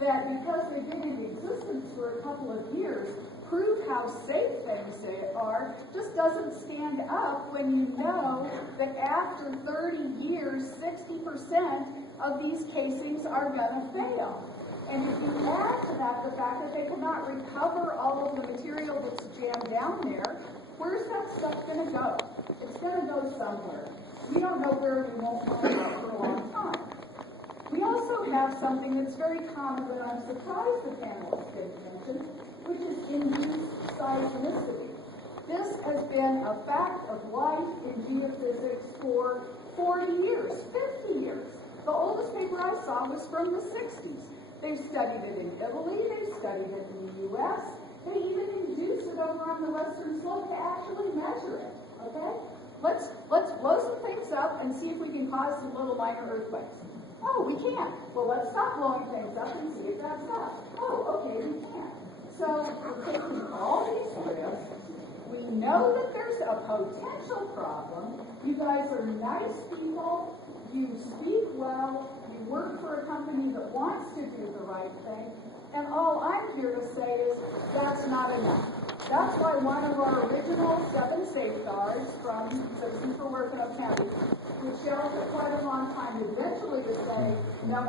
that, because they've been in existence for a couple of years, prove how safe things are, just doesn't stand up when you know that after 30 years, 60% of these casings are going to fail. And if you add to that the fact that they cannot recover all of the material that's jammed down there, where's that stuff going to go? It's going to go somewhere. We don't know where, we won't find out for a long time. We also have something that's very common that I'm surprised the panelists didn't mention, which is induced seismicity. This has been a fact of life in geophysics for 40 years, 50 years. The oldest paper I saw was from the 60s. They've studied it in Italy, they've studied it in the U.S., they even induced it over on the western slope to actually measure it, okay? Let's blow some things up and see if we can cause some little minor earthquakes. Oh, we can't. Well, let's stop blowing things up and see if that stops. Oh, okay, we can't. So we're taking all these risks. We know that there's a potential problem. You guys are nice people. You speak well. You work for a company that wants to do the right thing. And all I'm here to say is that's not enough. That's why one of our original 7 safeguards from Citizens for Work in Up County, which Cheryl took quite a long time eventually to say, no,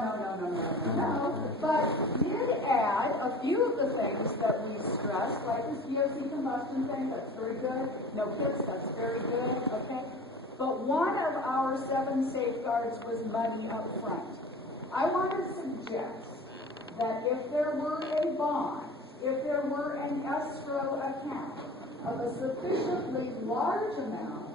but did add a few of the things that we stressed, like this VOC combustion thing, that's very good. No kits, that's very good, okay? But one of our 7 safeguards was money up front. I want to suggest that if there were a bond, if there were an escrow account of a sufficiently large amount,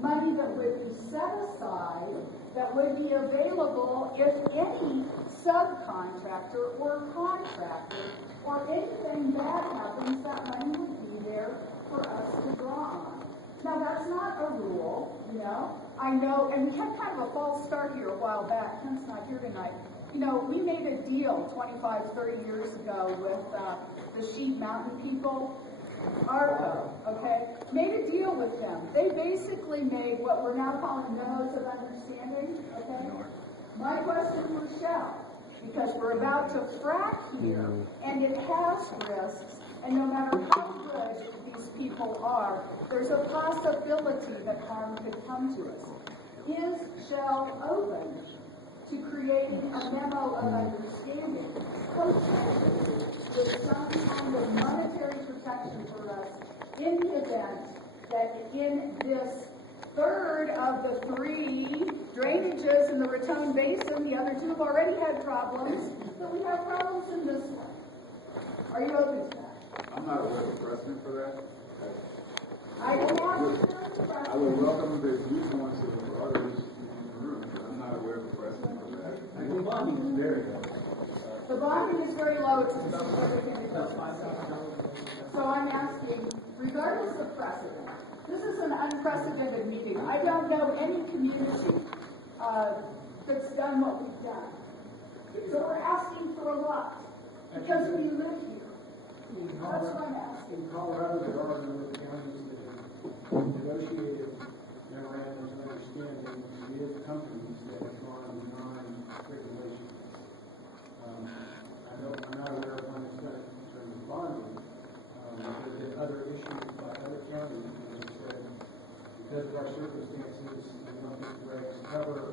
money that would be set aside, that would be available if any subcontractor or contractor or anything bad happens, that money would be there for us to draw on. Now, that's not a rule, you know. I know, and we had kind of a false start here a while back. Kent's not here tonight. You know, we made a deal 25, 30 years ago with the Sheep Mountain people, ARPA, okay? Made a deal with them. They basically made what we're now calling memos of understanding, okay? My question for Shell, because we're about to frack here, and it has risks, and no matter how good these people are, there's a possibility that harm could come to us. Is Shell open to creating a memo of understanding, with some kind of monetary protection for us in the event that in this third of the 3 drainages in the Raton Basin, the other 2 have already had problems, but we have problems in this one. Are you open to that? I'm not aware of a precedent for that. I don't have I would welcome the viewpoints of others in the room, but I'm not aware of a precedent for that. The bonding is very low. The bonding is very low. It's a significant adjustment. So I'm asking, regardless of precedent, this is an unprecedented meeting. I don't know any community that's done what we've done. So we're asking for a lot because we live here. That's what I'm asking. In Colorado, there are a number of counties that have because of our circumstances, we want these regs to cover our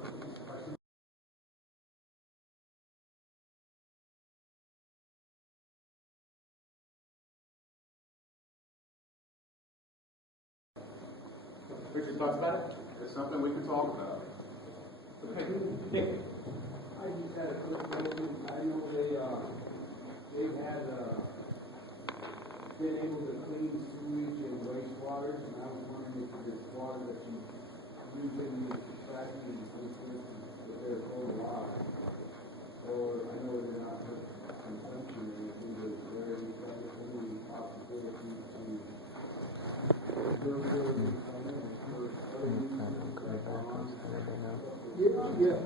Richard, thoughts about it? It's something we can talk about. Okay. Nick? I just had a quick question. I know they've had, been able to clean sewage and wastewater, and I was wondering if there's water that you using the fracking system with their cold water. Or I know they're not for consumption or anything, but is there any possibility to observe those for other uses like bonds? Yes,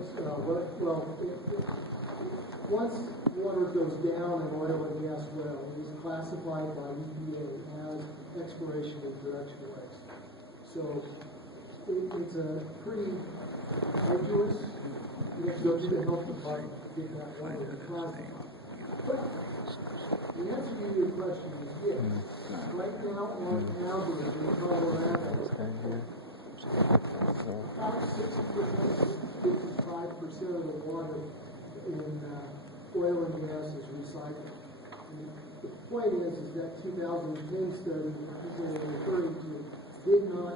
once water goes down in oil and gas well, it is classified by EPA as exploration and production waste. So it's a pretty arduous, you have to go to the health department to get that water classified. But the answer to your question is yes. Right now on average in Colorado, about 60%, 55% of the water in oil and gas is recycled. And the point is that 2010 study that people are referring to did not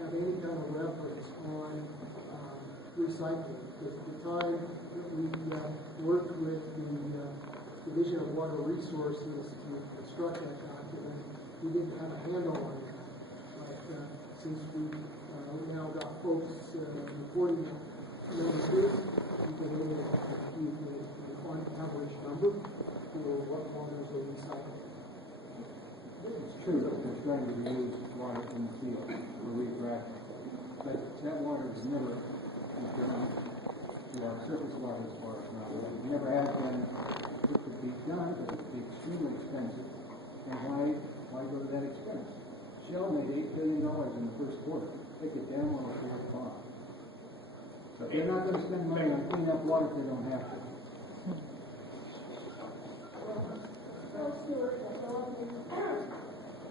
have any kind of reference on recycling. Because at the time that we worked with the Division of Water Resources to construct that document, we didn't have a handle on that. But since we now got folks reporting numbers, we've been able to compute on average number for what waters are recycled. It's true that there's going to be used water in the field for refract, but that water is never returned to our surface water as far as now. It never has been. It could be done, but it would be extremely expensive. And why go to that expense? Shell made $8 billion in the first quarter. They could damn well afford to buy. So they're not going to spend money on cleaning up water if they don't have to.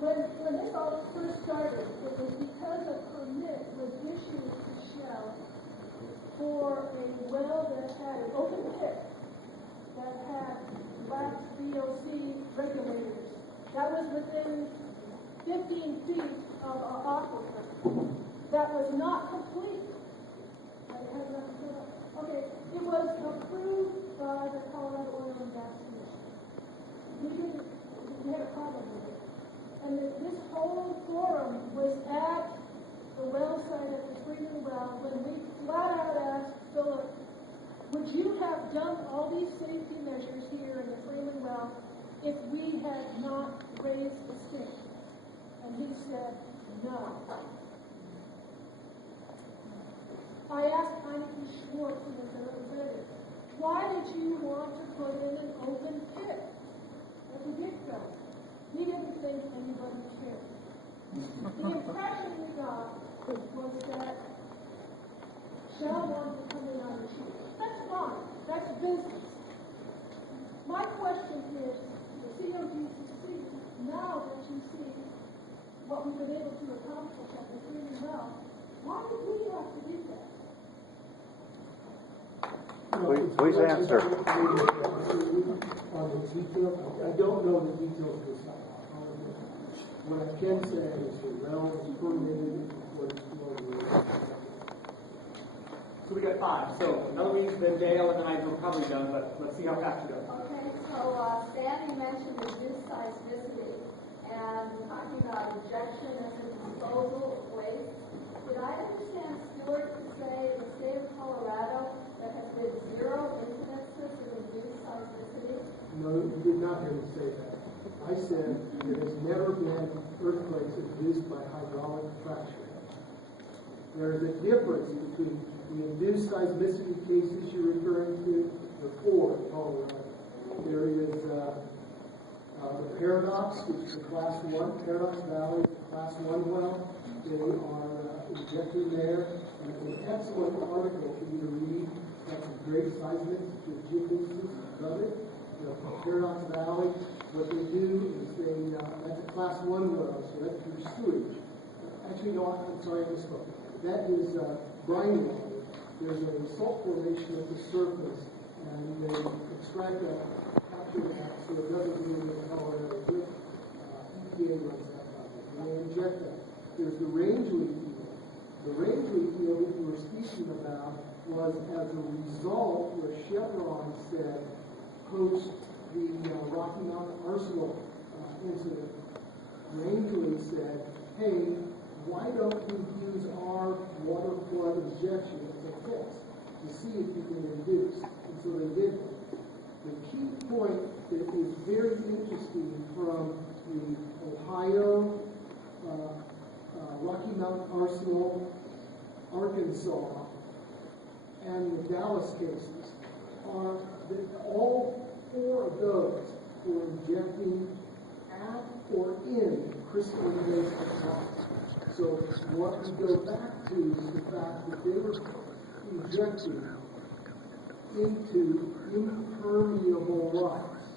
When this all first started, it was because a permit was issued to Shell for a well that had an open pit that had lax VOC regulators. That was within 15 feet of our aquifer. That was not complete. Okay, it was approved by the Colorado Oil and Gas Commission. We had a problem with it. And this whole forum was at the well site at the Freeman well when we flat out asked Philip, would you have done all these safety measures here in the Freeman well if we had not raised the stink? And he said, no. I asked Heineke Schwartz, who was the representative, why did you want to put in an open pit at the get-go? He didn't think anybody cared. The impression we got was that Shell wanted to come in on the cheap. That's fine. That's business. My question is, the COGCC, now that you see what we've been able to accomplish at the Freeman well, why did we have to do that? Please answer. On the detail, I don't know the details of this. What I can say is the well is permitted for So we got 5. So Eloise, then Dale, and then I'm probably done, but let's see how fast you go. Okay, so Sandy mentioned reduced seismicity and talking about injection and the disposal of waste. Did I understand Stuart to say the state of Colorado there has been 0 incidences of induced seismicity? No, you did not hear me say that. I said there has never been earthquakes induced by hydraulic fracture. There is a difference between the induced seismicity cases you're referring to, the 4 in Colorado. There is the Paradox, which is a Class 1, Paradox Valley, Class 1 well. They are injected there. And it's an excellent article for you to read. That's a great seismic geophysics of it. The Paradox Valley, what they do is that's a Class 1 well, so that's your sewage. Actually, no, I'm sorry, I misspoke. That is brine water. There's a salt formation at the surface, and they extract that, capture that, so it doesn't ruin the color of the drink. EPA runs that project, and they inject that. There's the Rangeley field. The Rangeley field that you were speaking about was as a result where Chevron said, post the Rocky Mountain Arsenal incident, Rangeley said, hey, why don't we use our water flood injection as a test to see if you can induce? And so they did that. The key point that is very interesting from the Ohio, Rocky Mountain Arsenal, Arkansas, and the Dallas cases are that all four of those were injecting at or in crystalline-based technology. So what we go back to is the fact that they were injecting into impermeable rocks.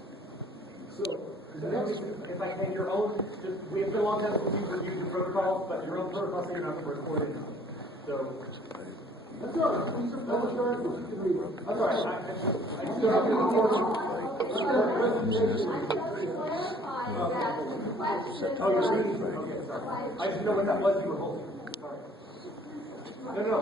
So if I can, your own, just, we have been a long time since you've reviewed the protocols, but your own protocols say you're not going to record it. So, that's all right. That was very good. that's all right. I still have to record Oh, you're saying? Okay, sorry. I just know what that was you were holding. Sorry. No.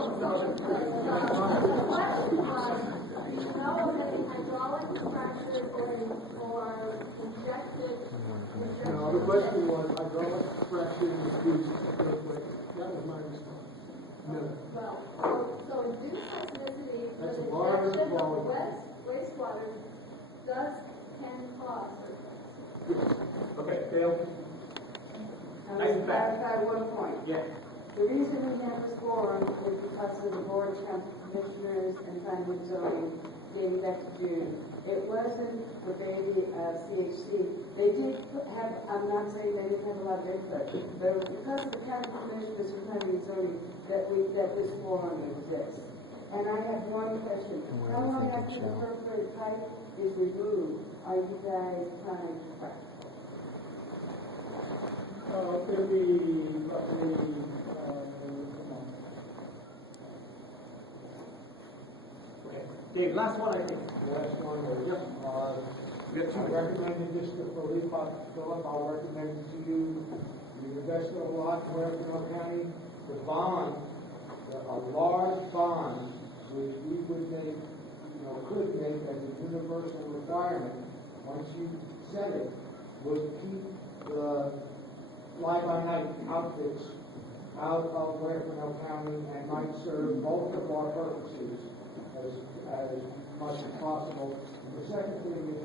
No, the question was hydraulic fracturing induced earthquake. That was my response. No. Well, so induced seismicity, That's the a large injection of volume. wastewater can cause earthquakes. Okay, Dale. I want to clarify one point. Yeah. The reason we have this forum is because of the Board of Commissioners and Planning and Zoning dating back to June. It wasn't the baby CHC. They did have, I'm not saying they didn't have a lot of input, but because of the County Commissioners and Planning and Zoning that this forum exists. And I have one question. How long after the perforated pipe is removed are you guys planning to frack? It'll be roughly a month. Okay. Dave, last one, I think. The last one was, Yep. We got two. I recommended this to Philip. I'll recommend it to you. You invested a lot in Western County. The bond, a large bond, which we would make, could make as a universal requirement, once you set it, would keep the fly-by-night outfits out of Waterford County and might serve both of our purposes as much as possible. And the second thing is,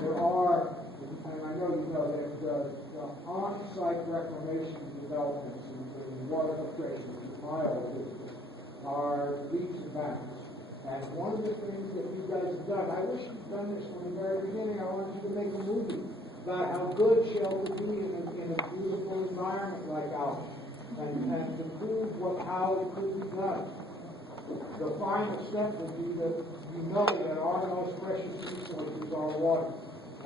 there are, and I know you know that the on-site reclamation developments in water filtration, which is my old district, are leaps and bounds. And one of the things that you guys have done, I wish you'd done this from the very beginning. I wanted you to make a movie about how good shell could be in a beautiful environment like ours, and to prove how it could be done. The final step would be that you know that our most precious resource is our water,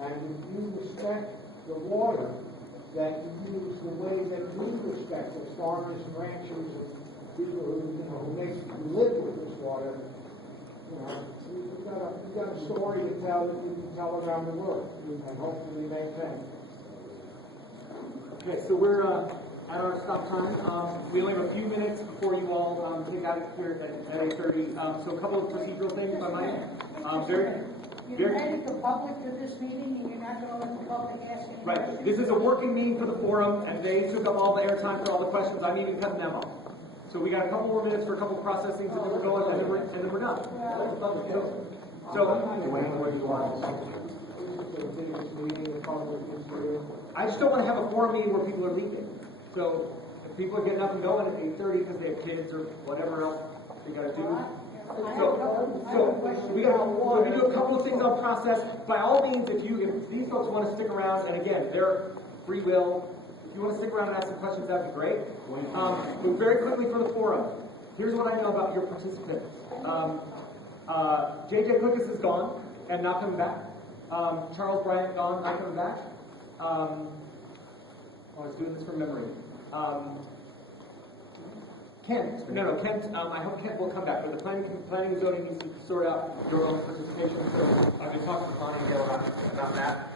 and if you respect the water, that you use the way that we respect as farmers and ranchers and people who live with this water. We've got a story to tell that we can tell around the world, and hopefully maintain. Okay, so we're at our stop time. We only have a few minutes before you all take out of here at 8:30. So a couple of procedural things, if I might. You're ready for public with this meeting, and you're not going to let the public ask any Right. questions? This is a working meeting for the forum, and they took up all the airtime for all the questions. I'm even cutting them off. So we got a couple more minutes for a couple of processing, and then we're going, and then we're done. I just don't want to have a forum meeting where people are leaving. So if people are getting up and going at 8:30 because they have kids or whatever else they got to do. So we can do a couple of things on process. By all means, if these folks want to stick around, and again, they're free will. If you want to stick around and ask some questions, that'd be great. But very quickly for the forum, here's what I know about your participants. J.J. Cookus is gone and not coming back. Charles Bryant gone, not coming back. I was doing this from memory. Kent, no, Kent, I hope Kent will come back, but the planning and zoning needs to sort out your own participation, so I've been talking to Bonnie and Gail about that.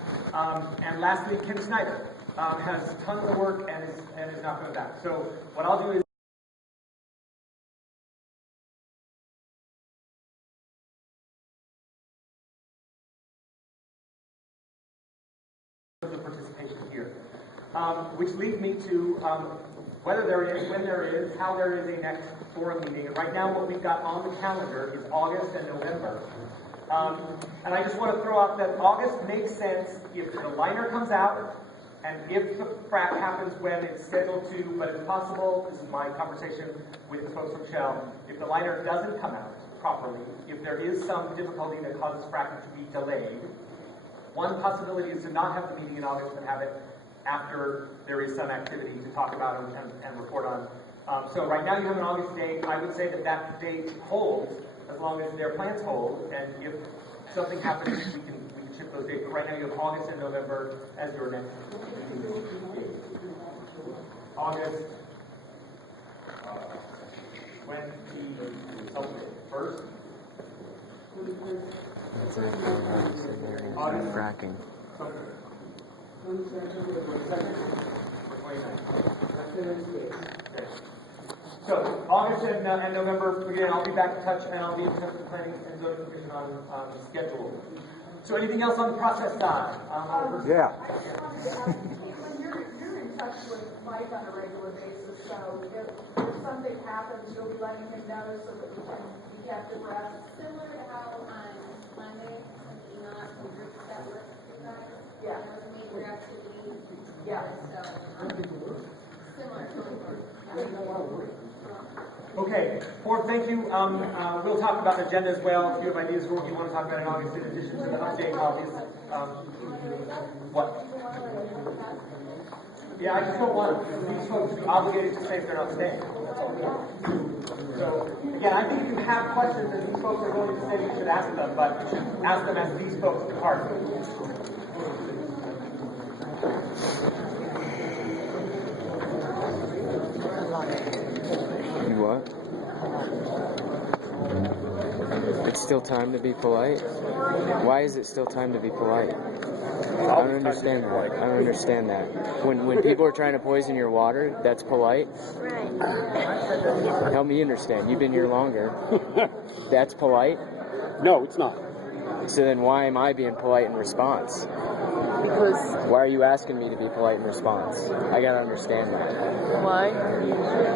And lastly, Ken Snyder has tons of work and is not coming back. So what I'll do is the participation here, which leads me to whether there is, when there is, how there is a next forum meeting. And right now what we've got on the calendar is August and November. And I just want to throw out that August makes sense if the liner comes out and if the frac happens when it's scheduled to, but it's possible, this is my conversation with the folks from Shell, if the liner doesn't come out properly, if there is some difficulty that causes fracking to be delayed, one possibility is to not have the meeting in August and have it after there is some activity to talk about and report on. So right now you have an August date. I would say that that date holds as long as their plans hold, and if something happens, we can shift those dates. But right now you have August and November as your next meeting. August 21st. That's actually fracking. So, August and November, again, I'll be back in touch, and I'll be in touch with the Planning and Zoning Commission on the schedule. So, anything else on the process side? Yeah. I just wanted to ask, Caitlin, you're in touch with Mike on a regular basis, so if something happens, you'll be letting him know so that we can be kept abreast. Similar to how on Monday, some emails and groups that work for you guys. Yeah. Meet your activities. Yeah. So, similar to Okay, Ford, thank you. We'll talk about the agenda as well. If you have ideas for what you want to talk about in August, in addition to the update, obviously. What? Yeah, I just don't want these folks to be obligated to say if they're not staying. That's all. So, again, I think if you have questions and these folks are going to stay, you should ask them, but ask them as these folks depart. What? It's still time to be polite? Why is it still time to be polite? I don't understand that. I don't understand that. When people are trying to poison your water, that's polite? Right. Help me understand. You've been here longer. That's polite? No, it's not. So then why am I being polite in response? Because... Why are you asking me to be polite in response? I gotta understand that. Why?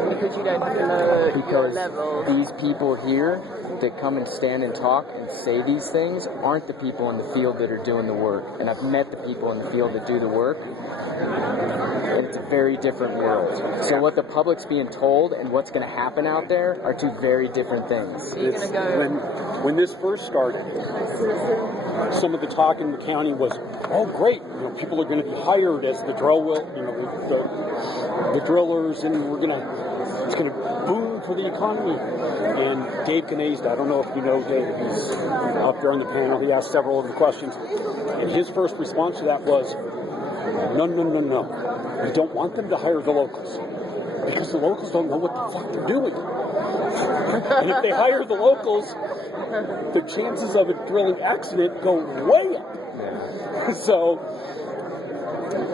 Because you don't know your level. These people here that come and stand and talk and say these things aren't the people in the field that are doing the work. And I've met the people in the field that do the work. And it's a very different world. So what the public's being told and what's going to happen out there are two very different things. So you're going to go... When this first started, some of the talk in the county was, oh great, people are going to be hired as the drill will, the drillers, and it's going to boom for the economy. And Dave Canazda, I don't know if you know Dave, he's up there on the panel, he asked several of the questions, and his first response to that was, no. We don't want them to hire the locals, because the locals don't know what the fuck they're doing. And if they hire the locals, the chances of a drilling accident go way up. So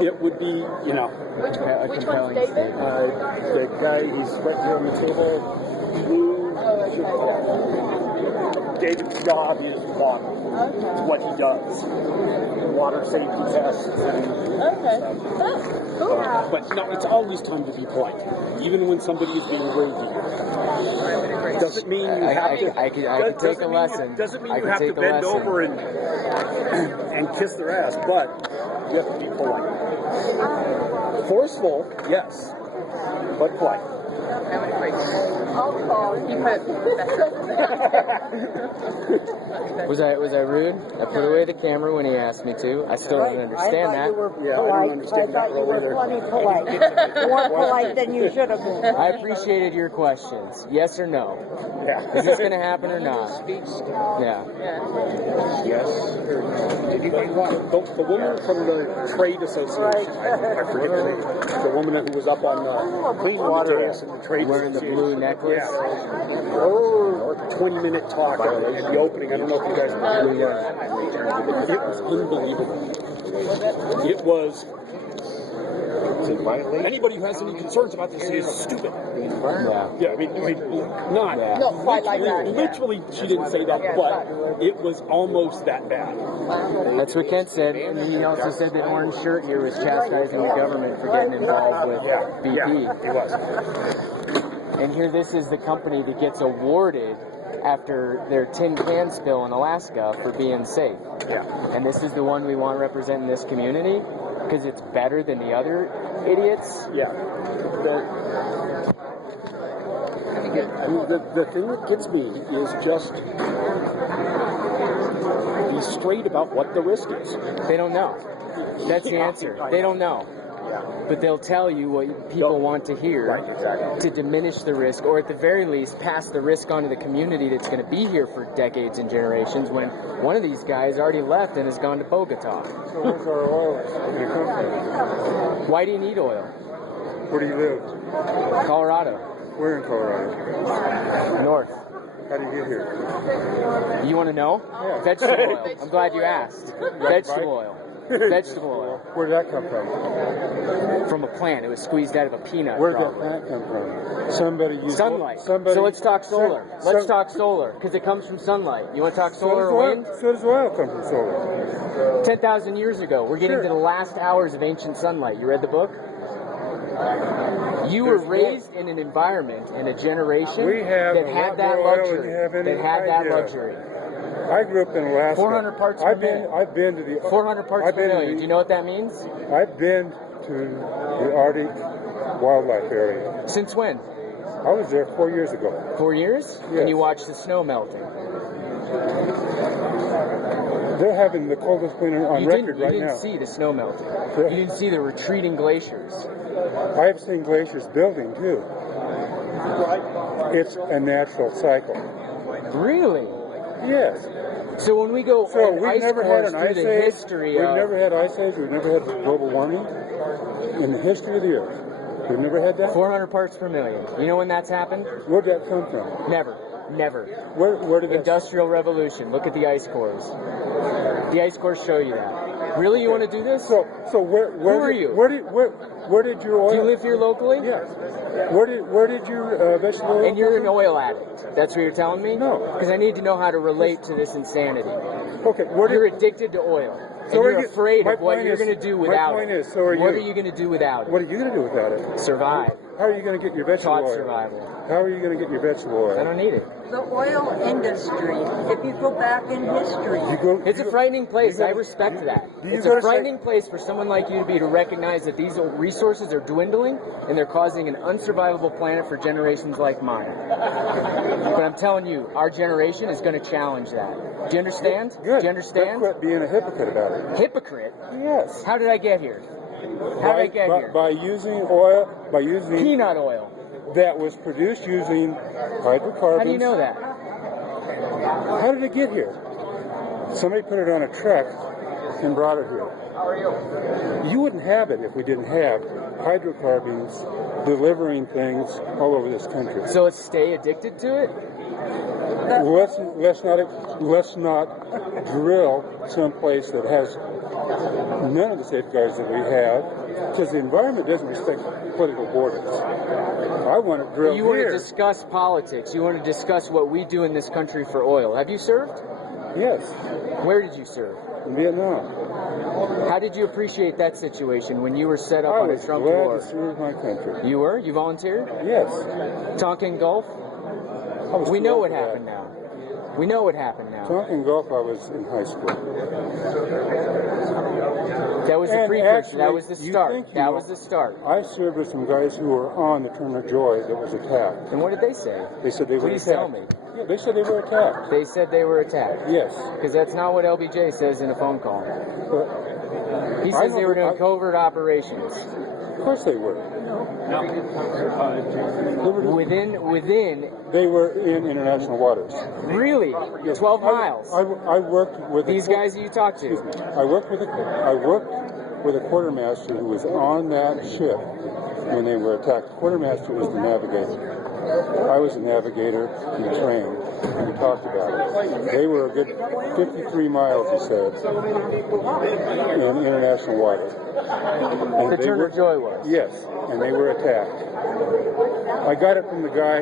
it would be, Which one's David? The guy who's right here on the table. David's job is water. It's what he does. Water safety tests. Cool. But no, it's always time to be polite, even when somebody is being ragey. Doesn't mean you have to. I can take a lesson. Doesn't mean you have to bend over and kiss their ass, but you have to be polite. Forceful, yes, but polite. I'll call and keep it. Was I rude? I put away the camera when he asked me to. I still don't understand that. I don't understand that role either. Plenty polite. More polite than you should have been. I appreciated your questions. Yes or no? Yeah. Is this going to happen or not? Yeah. Yes. Did you the woman from the trade association, I forget her name, the woman who was up on clean water and the trade Wearing the blue necklace? Yeah. Oh, 20-minute talk at the opening. I don't know if you guys really it was unbelievable. It was. Anybody who has any concerns about this is stupid. Yeah, I mean not. No, quite like that. Literally, she didn't say that, but it was almost that bad. That's what Kent said. And he also said that Orange Shirt here was chastising the government for getting involved with BP. Yeah, it was. And here this is the company that gets awarded after their tin can spill in Alaska for being safe. Yeah. And this is the one we want representing this community because it's better than the other idiots. Yeah. I mean, the thing that gets me is just be straight about what the risk is. They don't know. That's the answer. They don't know. But they'll tell you what people want to hear to diminish the risk, or at the very least, pass the risk on to the community that's going to be here for decades and generations when one of these guys already left and has gone to Bogota. So where's our oil going to come from? Why do you need oil? Where do you live? Colorado. Where in Colorado? North. How do you get here? You want to know? Yeah. Vegetable oil. I'm glad you asked. Vegetable oil. Vegetable oil. Where did that come from? From a plant. It was squeezed out of a peanut. Where did that plant come from? Somebody used sunlight. Somebody, so let's talk solar. Let's talk solar, because it comes from sunlight. You want to talk solar or wind? So does oil come from solar. 10,000 years ago. We're getting to the last hours of ancient sunlight. You read the book? You were raised in an environment and a generation that had that luxury. I grew up in Alaska. 400 parts per million. I've been to the 400 parts per million. Do you know what that means? I've been to the Arctic wildlife area. Since when? I was there 4 years ago. 4 years? Yes. And you watched the snow melting. They're having the coldest winter on record right now. You didn't see the snow melting. You didn't see the retreating glaciers. I've seen glaciers building too. It's a natural cycle. Really? Yes. So when we go we've ice never had an ice age. history We've never had ice age. We've never had global warming in the history of the earth. We've never had that. 400 parts per million. You know when that's happened? Where'd that come from? Never. Where did that? Industrial Revolution. Look at the ice cores. The ice cores show you that. Really, you want to do this? So where Who are you? Where did your oil? Do you live here locally? Yes. Where did your vegetable oil? And you're an oil addict. That's what you're telling me? No. Because I need to know how to relate to this insanity. Okay. You're addicted to oil. So you're afraid of what you're going to do without it. My point is, so are you. What are you going to do without it? What are you going to do without it? Survive. How are you going to get your vegetable oil? Survival. How are you going to get your vegetable oil? I don't need it. The oil industry, if you go back in history. It's a frightening place. I respect that. It's a frightening place for someone like you to recognize that these resources are dwindling and they're causing an unsurvivable planet for generations like mine. But I'm telling you, our generation is going to challenge that. Do you understand? Good. Do you understand? Quit being a hypocrite about it. Hypocrite? Yes. How did I get here? By using oil, peanut oil. That was produced using hydrocarbons. How do you know that? How did it get here? Somebody put it on a truck and brought it here. How are you? You wouldn't have it if we didn't have hydrocarbons delivering things all over this country. So let's stay addicted to it? Let's not drill someplace that has none of the safeguards that we have, because the environment doesn't respect political borders. I want to drill here. You want to discuss politics. You want to discuss what we do in this country for oil. Have you served? Yes. Where did you serve? In Vietnam. How did you appreciate that situation when you were set up on a Trump war? I was glad to serve my country. You were? You volunteered? Yes. Tonkin Gulf? We know what happened now. We know what happened now. Tonkin Gulf, I was in high school. That was the precursor. Actually, that was the start. That was the start. I served with some guys who were on the Turner Joy that was attacked. And what did they say? They said they were Please attacked. tell me. Yeah, they said they were attacked. They said they were attacked. Yes. Because that's not what LBJ says in a phone call. But He says they were doing covert operations. Of course they were. Within. They were in international waters. Really? Yes. 12 miles. I worked with these guys you talked to. I worked with a quartermaster who was on that ship when they were attacked. The quartermaster was the navigator. I was a navigator and trained. We talked about it. They were a good 53 miles, he said, in international water. And the Turner Joy was? Yes, and they were attacked. I got it from the guy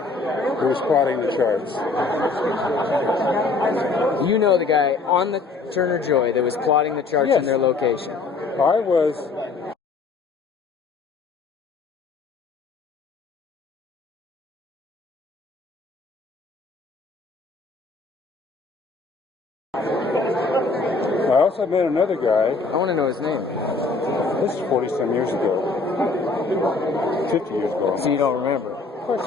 who was plotting the charts. You know the guy on the Turner Joy that was plotting the charts Yes. and their location. I was... I also met another guy. I want to know his name. This is 40-some years ago. 50 years ago. So you don't remember?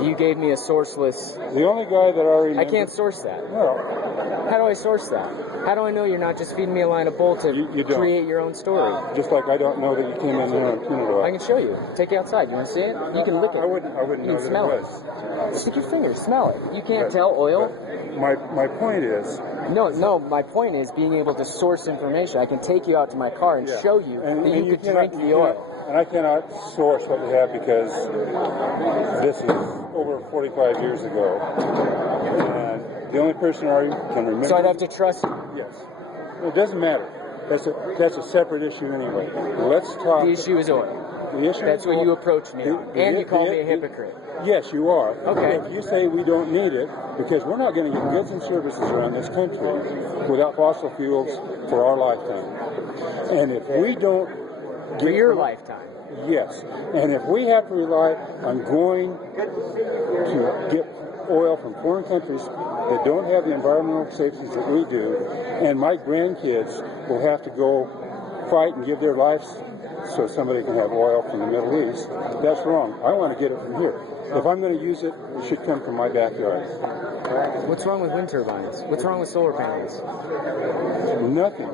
You gave me a sourceless... The only guy that I remember... I can't source that. No. How do I source that? How do I know you're not just feeding me a line of bull to you don't. create your own story? Just like I don't know that you came in here on peanut oil. I can show you. Take it outside. You want to see it? You can lick it. I wouldn't you know can smell that it was. Stick your finger. Smell it. You can't tell oil. My point is... No, my point is being able to source information. I can take you out to my car and show you that you could drink the oil. And I cannot source what we have because this is over 45 years ago. And the only person I can remember... So I'd have to trust you? Yes. It doesn't matter. That's a separate issue anyway. Let's talk... The issue is oil. The issue That's is what oil. you approached me on. And you call me a hypocrite. Yes, you are. Okay. If you say we don't need it, because we're not going to get goods and services around this country without fossil fuels for our lifetime. And if we don't... For your lifetime. Yes. And if we have to rely on going to get oil from foreign countries that don't have the environmental safeties that we do, and my grandkids will have to go fight and give their lives so somebody can have oil from the Middle East, that's wrong. I want to get it from here. If I'm going to use it, it should come from my backyard. What's wrong with wind turbines? What's wrong with solar panels? Nothing.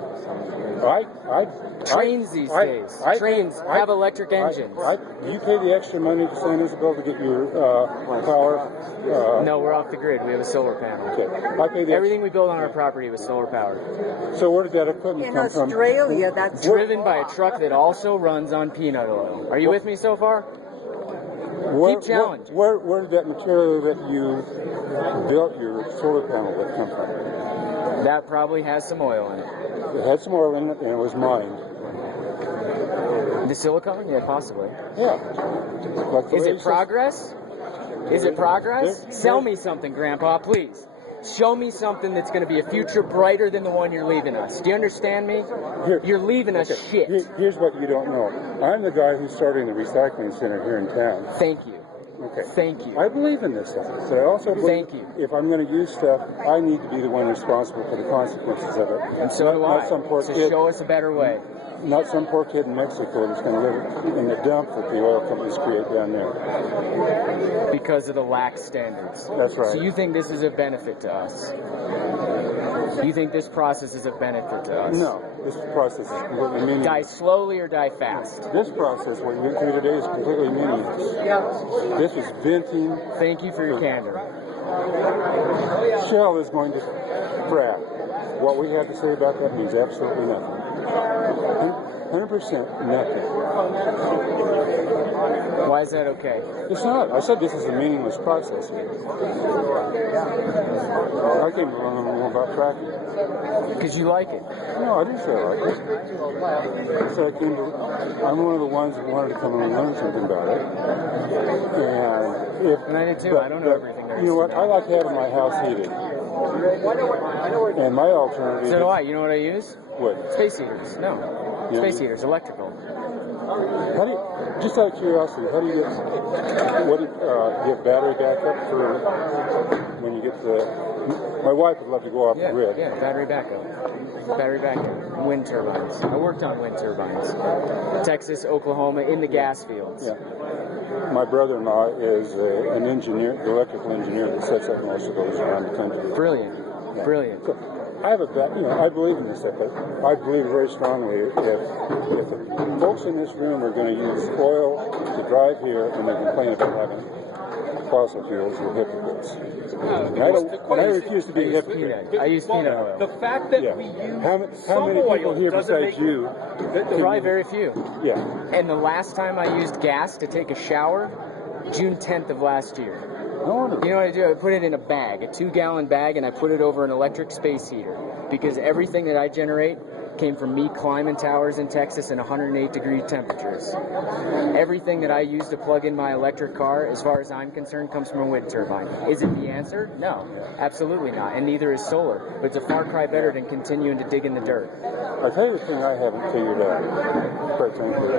Trains these days. Trains have electric engines. You pay the extra money to San Isabel to get your power? No, we're off the grid. We have a solar panel. Okay. Everything we build on our property was solar powered. So where did that equipment come from? In Australia, that's... Driven by a truck that also runs on peanut oil. Are you with me so far? Keep challenging. Where did that material that you built your solar panel with come from? That probably has some oil in it. It had some oil in it, and it was mined. The silicone? Yeah, possibly. Yeah. Like Is it progress? Is it progress? Sell me something, Grandpa, please. Show me something that's going to be a future brighter than the one you're leaving us. Do you understand me? You're leaving us shit. Here's what you don't know. I'm the guy who's starting the recycling center here in town. Thank you. Okay. Thank you. I believe in this stuff, but I also believe if I'm going to use stuff, I need to be the one responsible for the consequences of it. And so do I. Not some poor So kid, show us a better way. Not some poor kid in Mexico that's going to live in the dump that the oil companies create down there. Because of the lax standards. That's right. So you think this is a benefit to us? You think this process is a benefit to us? No. This process is completely meaningless. Die slowly or die fast? This process, what you went through today, is completely meaningless. This is venting. Thank you for your candor. Shell is going to frack. What we have to say about that means absolutely nothing. 100% nothing. Why is that okay? It's not. I said this is a meaningless process. I came to learn more about fracking. Because you like it? No, I didn't say I like it. I said I'm one of the ones that wanted to come and learn something about it. And I did too. I don't know everything there is. You know what? I like having my house heated. And my alternative... So do I. You know what I use? What? Space heaters. No. Yeah. Space heaters. Electrical. How do you, just out of curiosity, how do you get battery backup for when you get my wife would love to go off the grid. Yeah, battery backup. Battery backup. Wind turbines. I worked on wind turbines. Texas, Oklahoma, in the gas fields. Yeah. My brother-in-law is an engineer, electrical engineer that sets up most of those around the country. Brilliant. Yeah. Brilliant. So, I have I believe in this stuff, but I believe very strongly if the folks in this room are going to use oil to drive here and they complain about having fossil fuels, they're hypocrites. And I refuse to be a hypocrite. I use peanut oil. The fact that we use how many people here besides you? Probably very few. Yeah. And the last time I used gas to take a shower, June 10th of last year. You know what I do? I put it in a bag, a 2-gallon bag, and I put it over an electric space heater. Because everything that I generate came from me climbing towers in Texas in 108-degree temperatures. Everything that I use to plug in my electric car, as far as I'm concerned, comes from a wind turbine. Is it the answer? No, absolutely not. And neither is solar. But it's a far cry better than continuing to dig in the dirt. I'll tell you the thing I haven't figured out, quite frankly.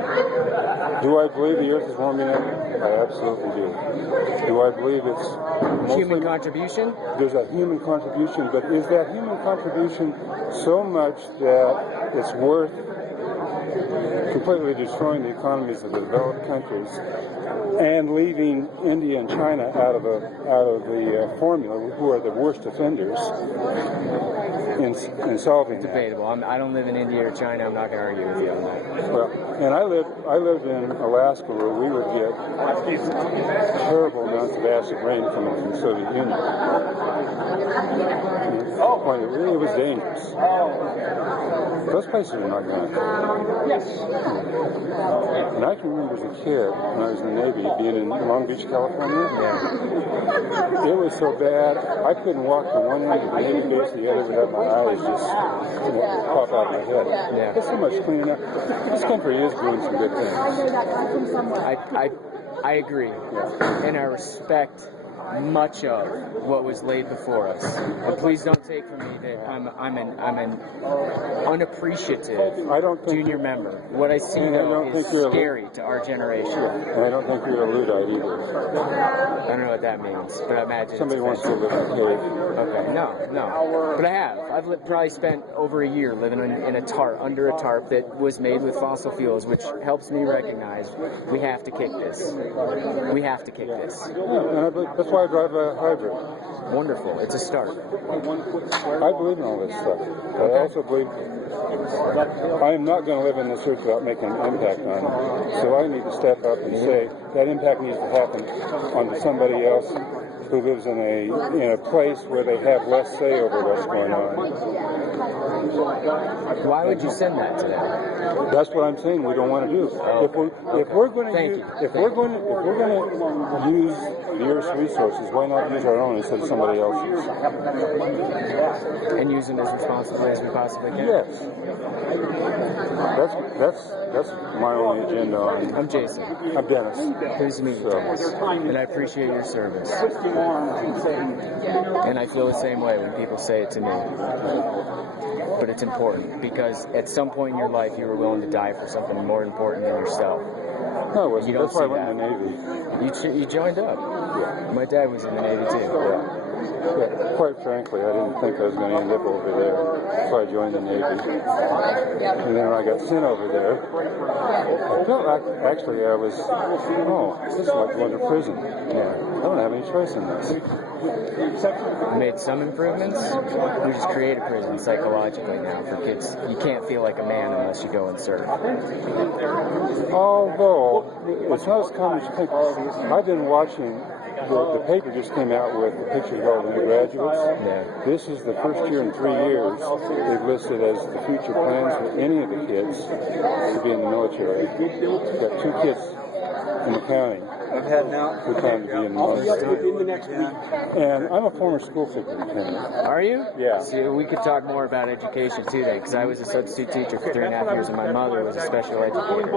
Do I believe the Earth is warming up? I absolutely do. Do I believe it's mostly human contribution? There's a human contribution, but is that human contribution so much that it's worth completely destroying the economies of the developed countries and leaving India and China out of the formula, who are the worst offenders in solving that? Debatable. I don't live in India or China. I'm not going to argue with you on that. Well, and I lived in Alaska, where we would get terrible amounts of acid rain coming from the Soviet Union. It was dangerous. Those places are not going to. Yes. And I can remember as a kid, when I was in the Navy, being in Long Beach, California. Yeah. It was so bad, I couldn't walk from one end of the Navy base to the other without my eyes just pop out of my head. Yeah. It's so much cleaner. This country is doing some good things. I agree, and I respect much of what was laid before us. And please don't take from me that I'm an unappreciative junior member. What I see though is scary to our generation. And I don't think you're a Luddite either. I don't know what that means, but I imagine somebody wants to live in a cave. Okay, no. But I have. I've probably spent over a year living in a tarp, under a tarp that was made with fossil fuels, which helps me recognize we have to kick this. We have to kick this. Yeah, and that's why I drive a hybrid. Wonderful. It's a start. I believe in all this stuff. But I also believe I am not going to live in this earth without making an impact on it. So I need to step up and say that impact needs to happen onto somebody else who lives in a place where they have less say over what's going on. Why would you send that to them? That's what I'm saying. We don't want to do. If we're going to use the Earth's resources, why not use our own instead of somebody else's? And use them as responsibly as we possibly can. Yes. That's my only agenda on. I'm Jason. I'm Dennis. Pleased to meet you, Dennis. And I appreciate your service. And I feel the same way when people say it to me. But it's important because at some point in your life you were willing to die for something more important than yourself. No, that's why I went in the Navy. You joined up. Yeah. My dad was in the Navy too. Yeah. Quite frankly, I didn't think I was going to end up over there, so I joined the Navy. And then when I got sent over there, I felt like actually I was, this is like going to prison. Yeah. I don't have any choice in this. We made some improvements. We just created prison psychologically now for kids. You can't feel like a man unless you go and serve. Although, it's not as common as you think. I've been watching, the paper just came out with the pictures of all the new graduates. Yeah. This is the first year in 3 years they've listed as the future plans for any of the kids to be in the military. We've got 2 kids in the county I'm heading out. We plan to be in I'll be up Walsenburg. within the next week. And I'm a former school superintendent. Are you? Yeah. See, we could talk more about education too, then, because I was a substitute teacher for 3.5 years, and my mother was a special educator.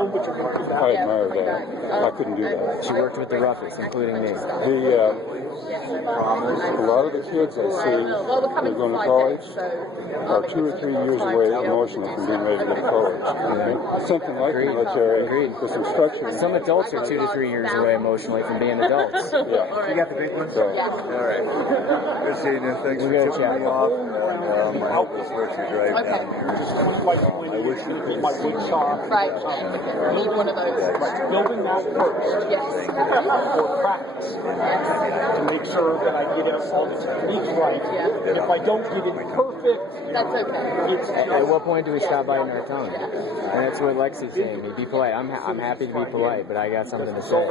I admire that. I couldn't do that. She worked with the roughest, including me. A lot of the kids I see who are going to college are 2 or 3 years away emotionally from being ready to go to college. And something like the military with some structure. Some adults are 2 to 3 years away emotionally from being adults. Yeah. You got the big one? So, All right. Good seeing you. Thanks for tipping me off. And I hope this lets you drive down here. I wish you could My wood shop. Right. Need one of those. Building that first. Yes. For practice. To make sure that I get all the techniques right. And if I don't get it perfect, that's okay. At what point do we stop biting our tongue? And that's what Lexi's saying. Be polite. I'm happy to be polite, but I got something to say.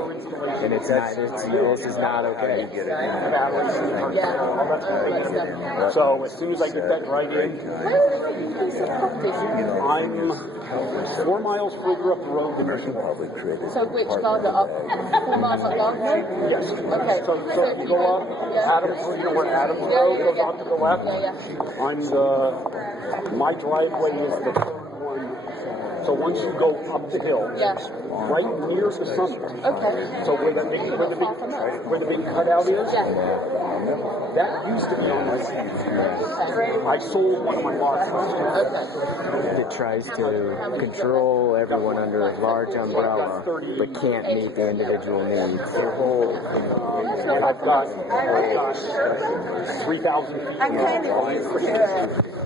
And it's not. This is not okay. So as soon as I get that right in, I'm 4 miles further up the road than Mission Public. So which farther up? 4 miles up Longmont? Yes. Okay. So you go up Adams, you know where Adams Road goes off to the left? My driveway is the third one. So once you go up the hill, right near the summit. Okay. So where the big cutout is, that used to be on my street. I sold one of my lots. It tries to control everyone under a large umbrella, but can't meet the individual needs. I've got 3,000 feet. I kind of used to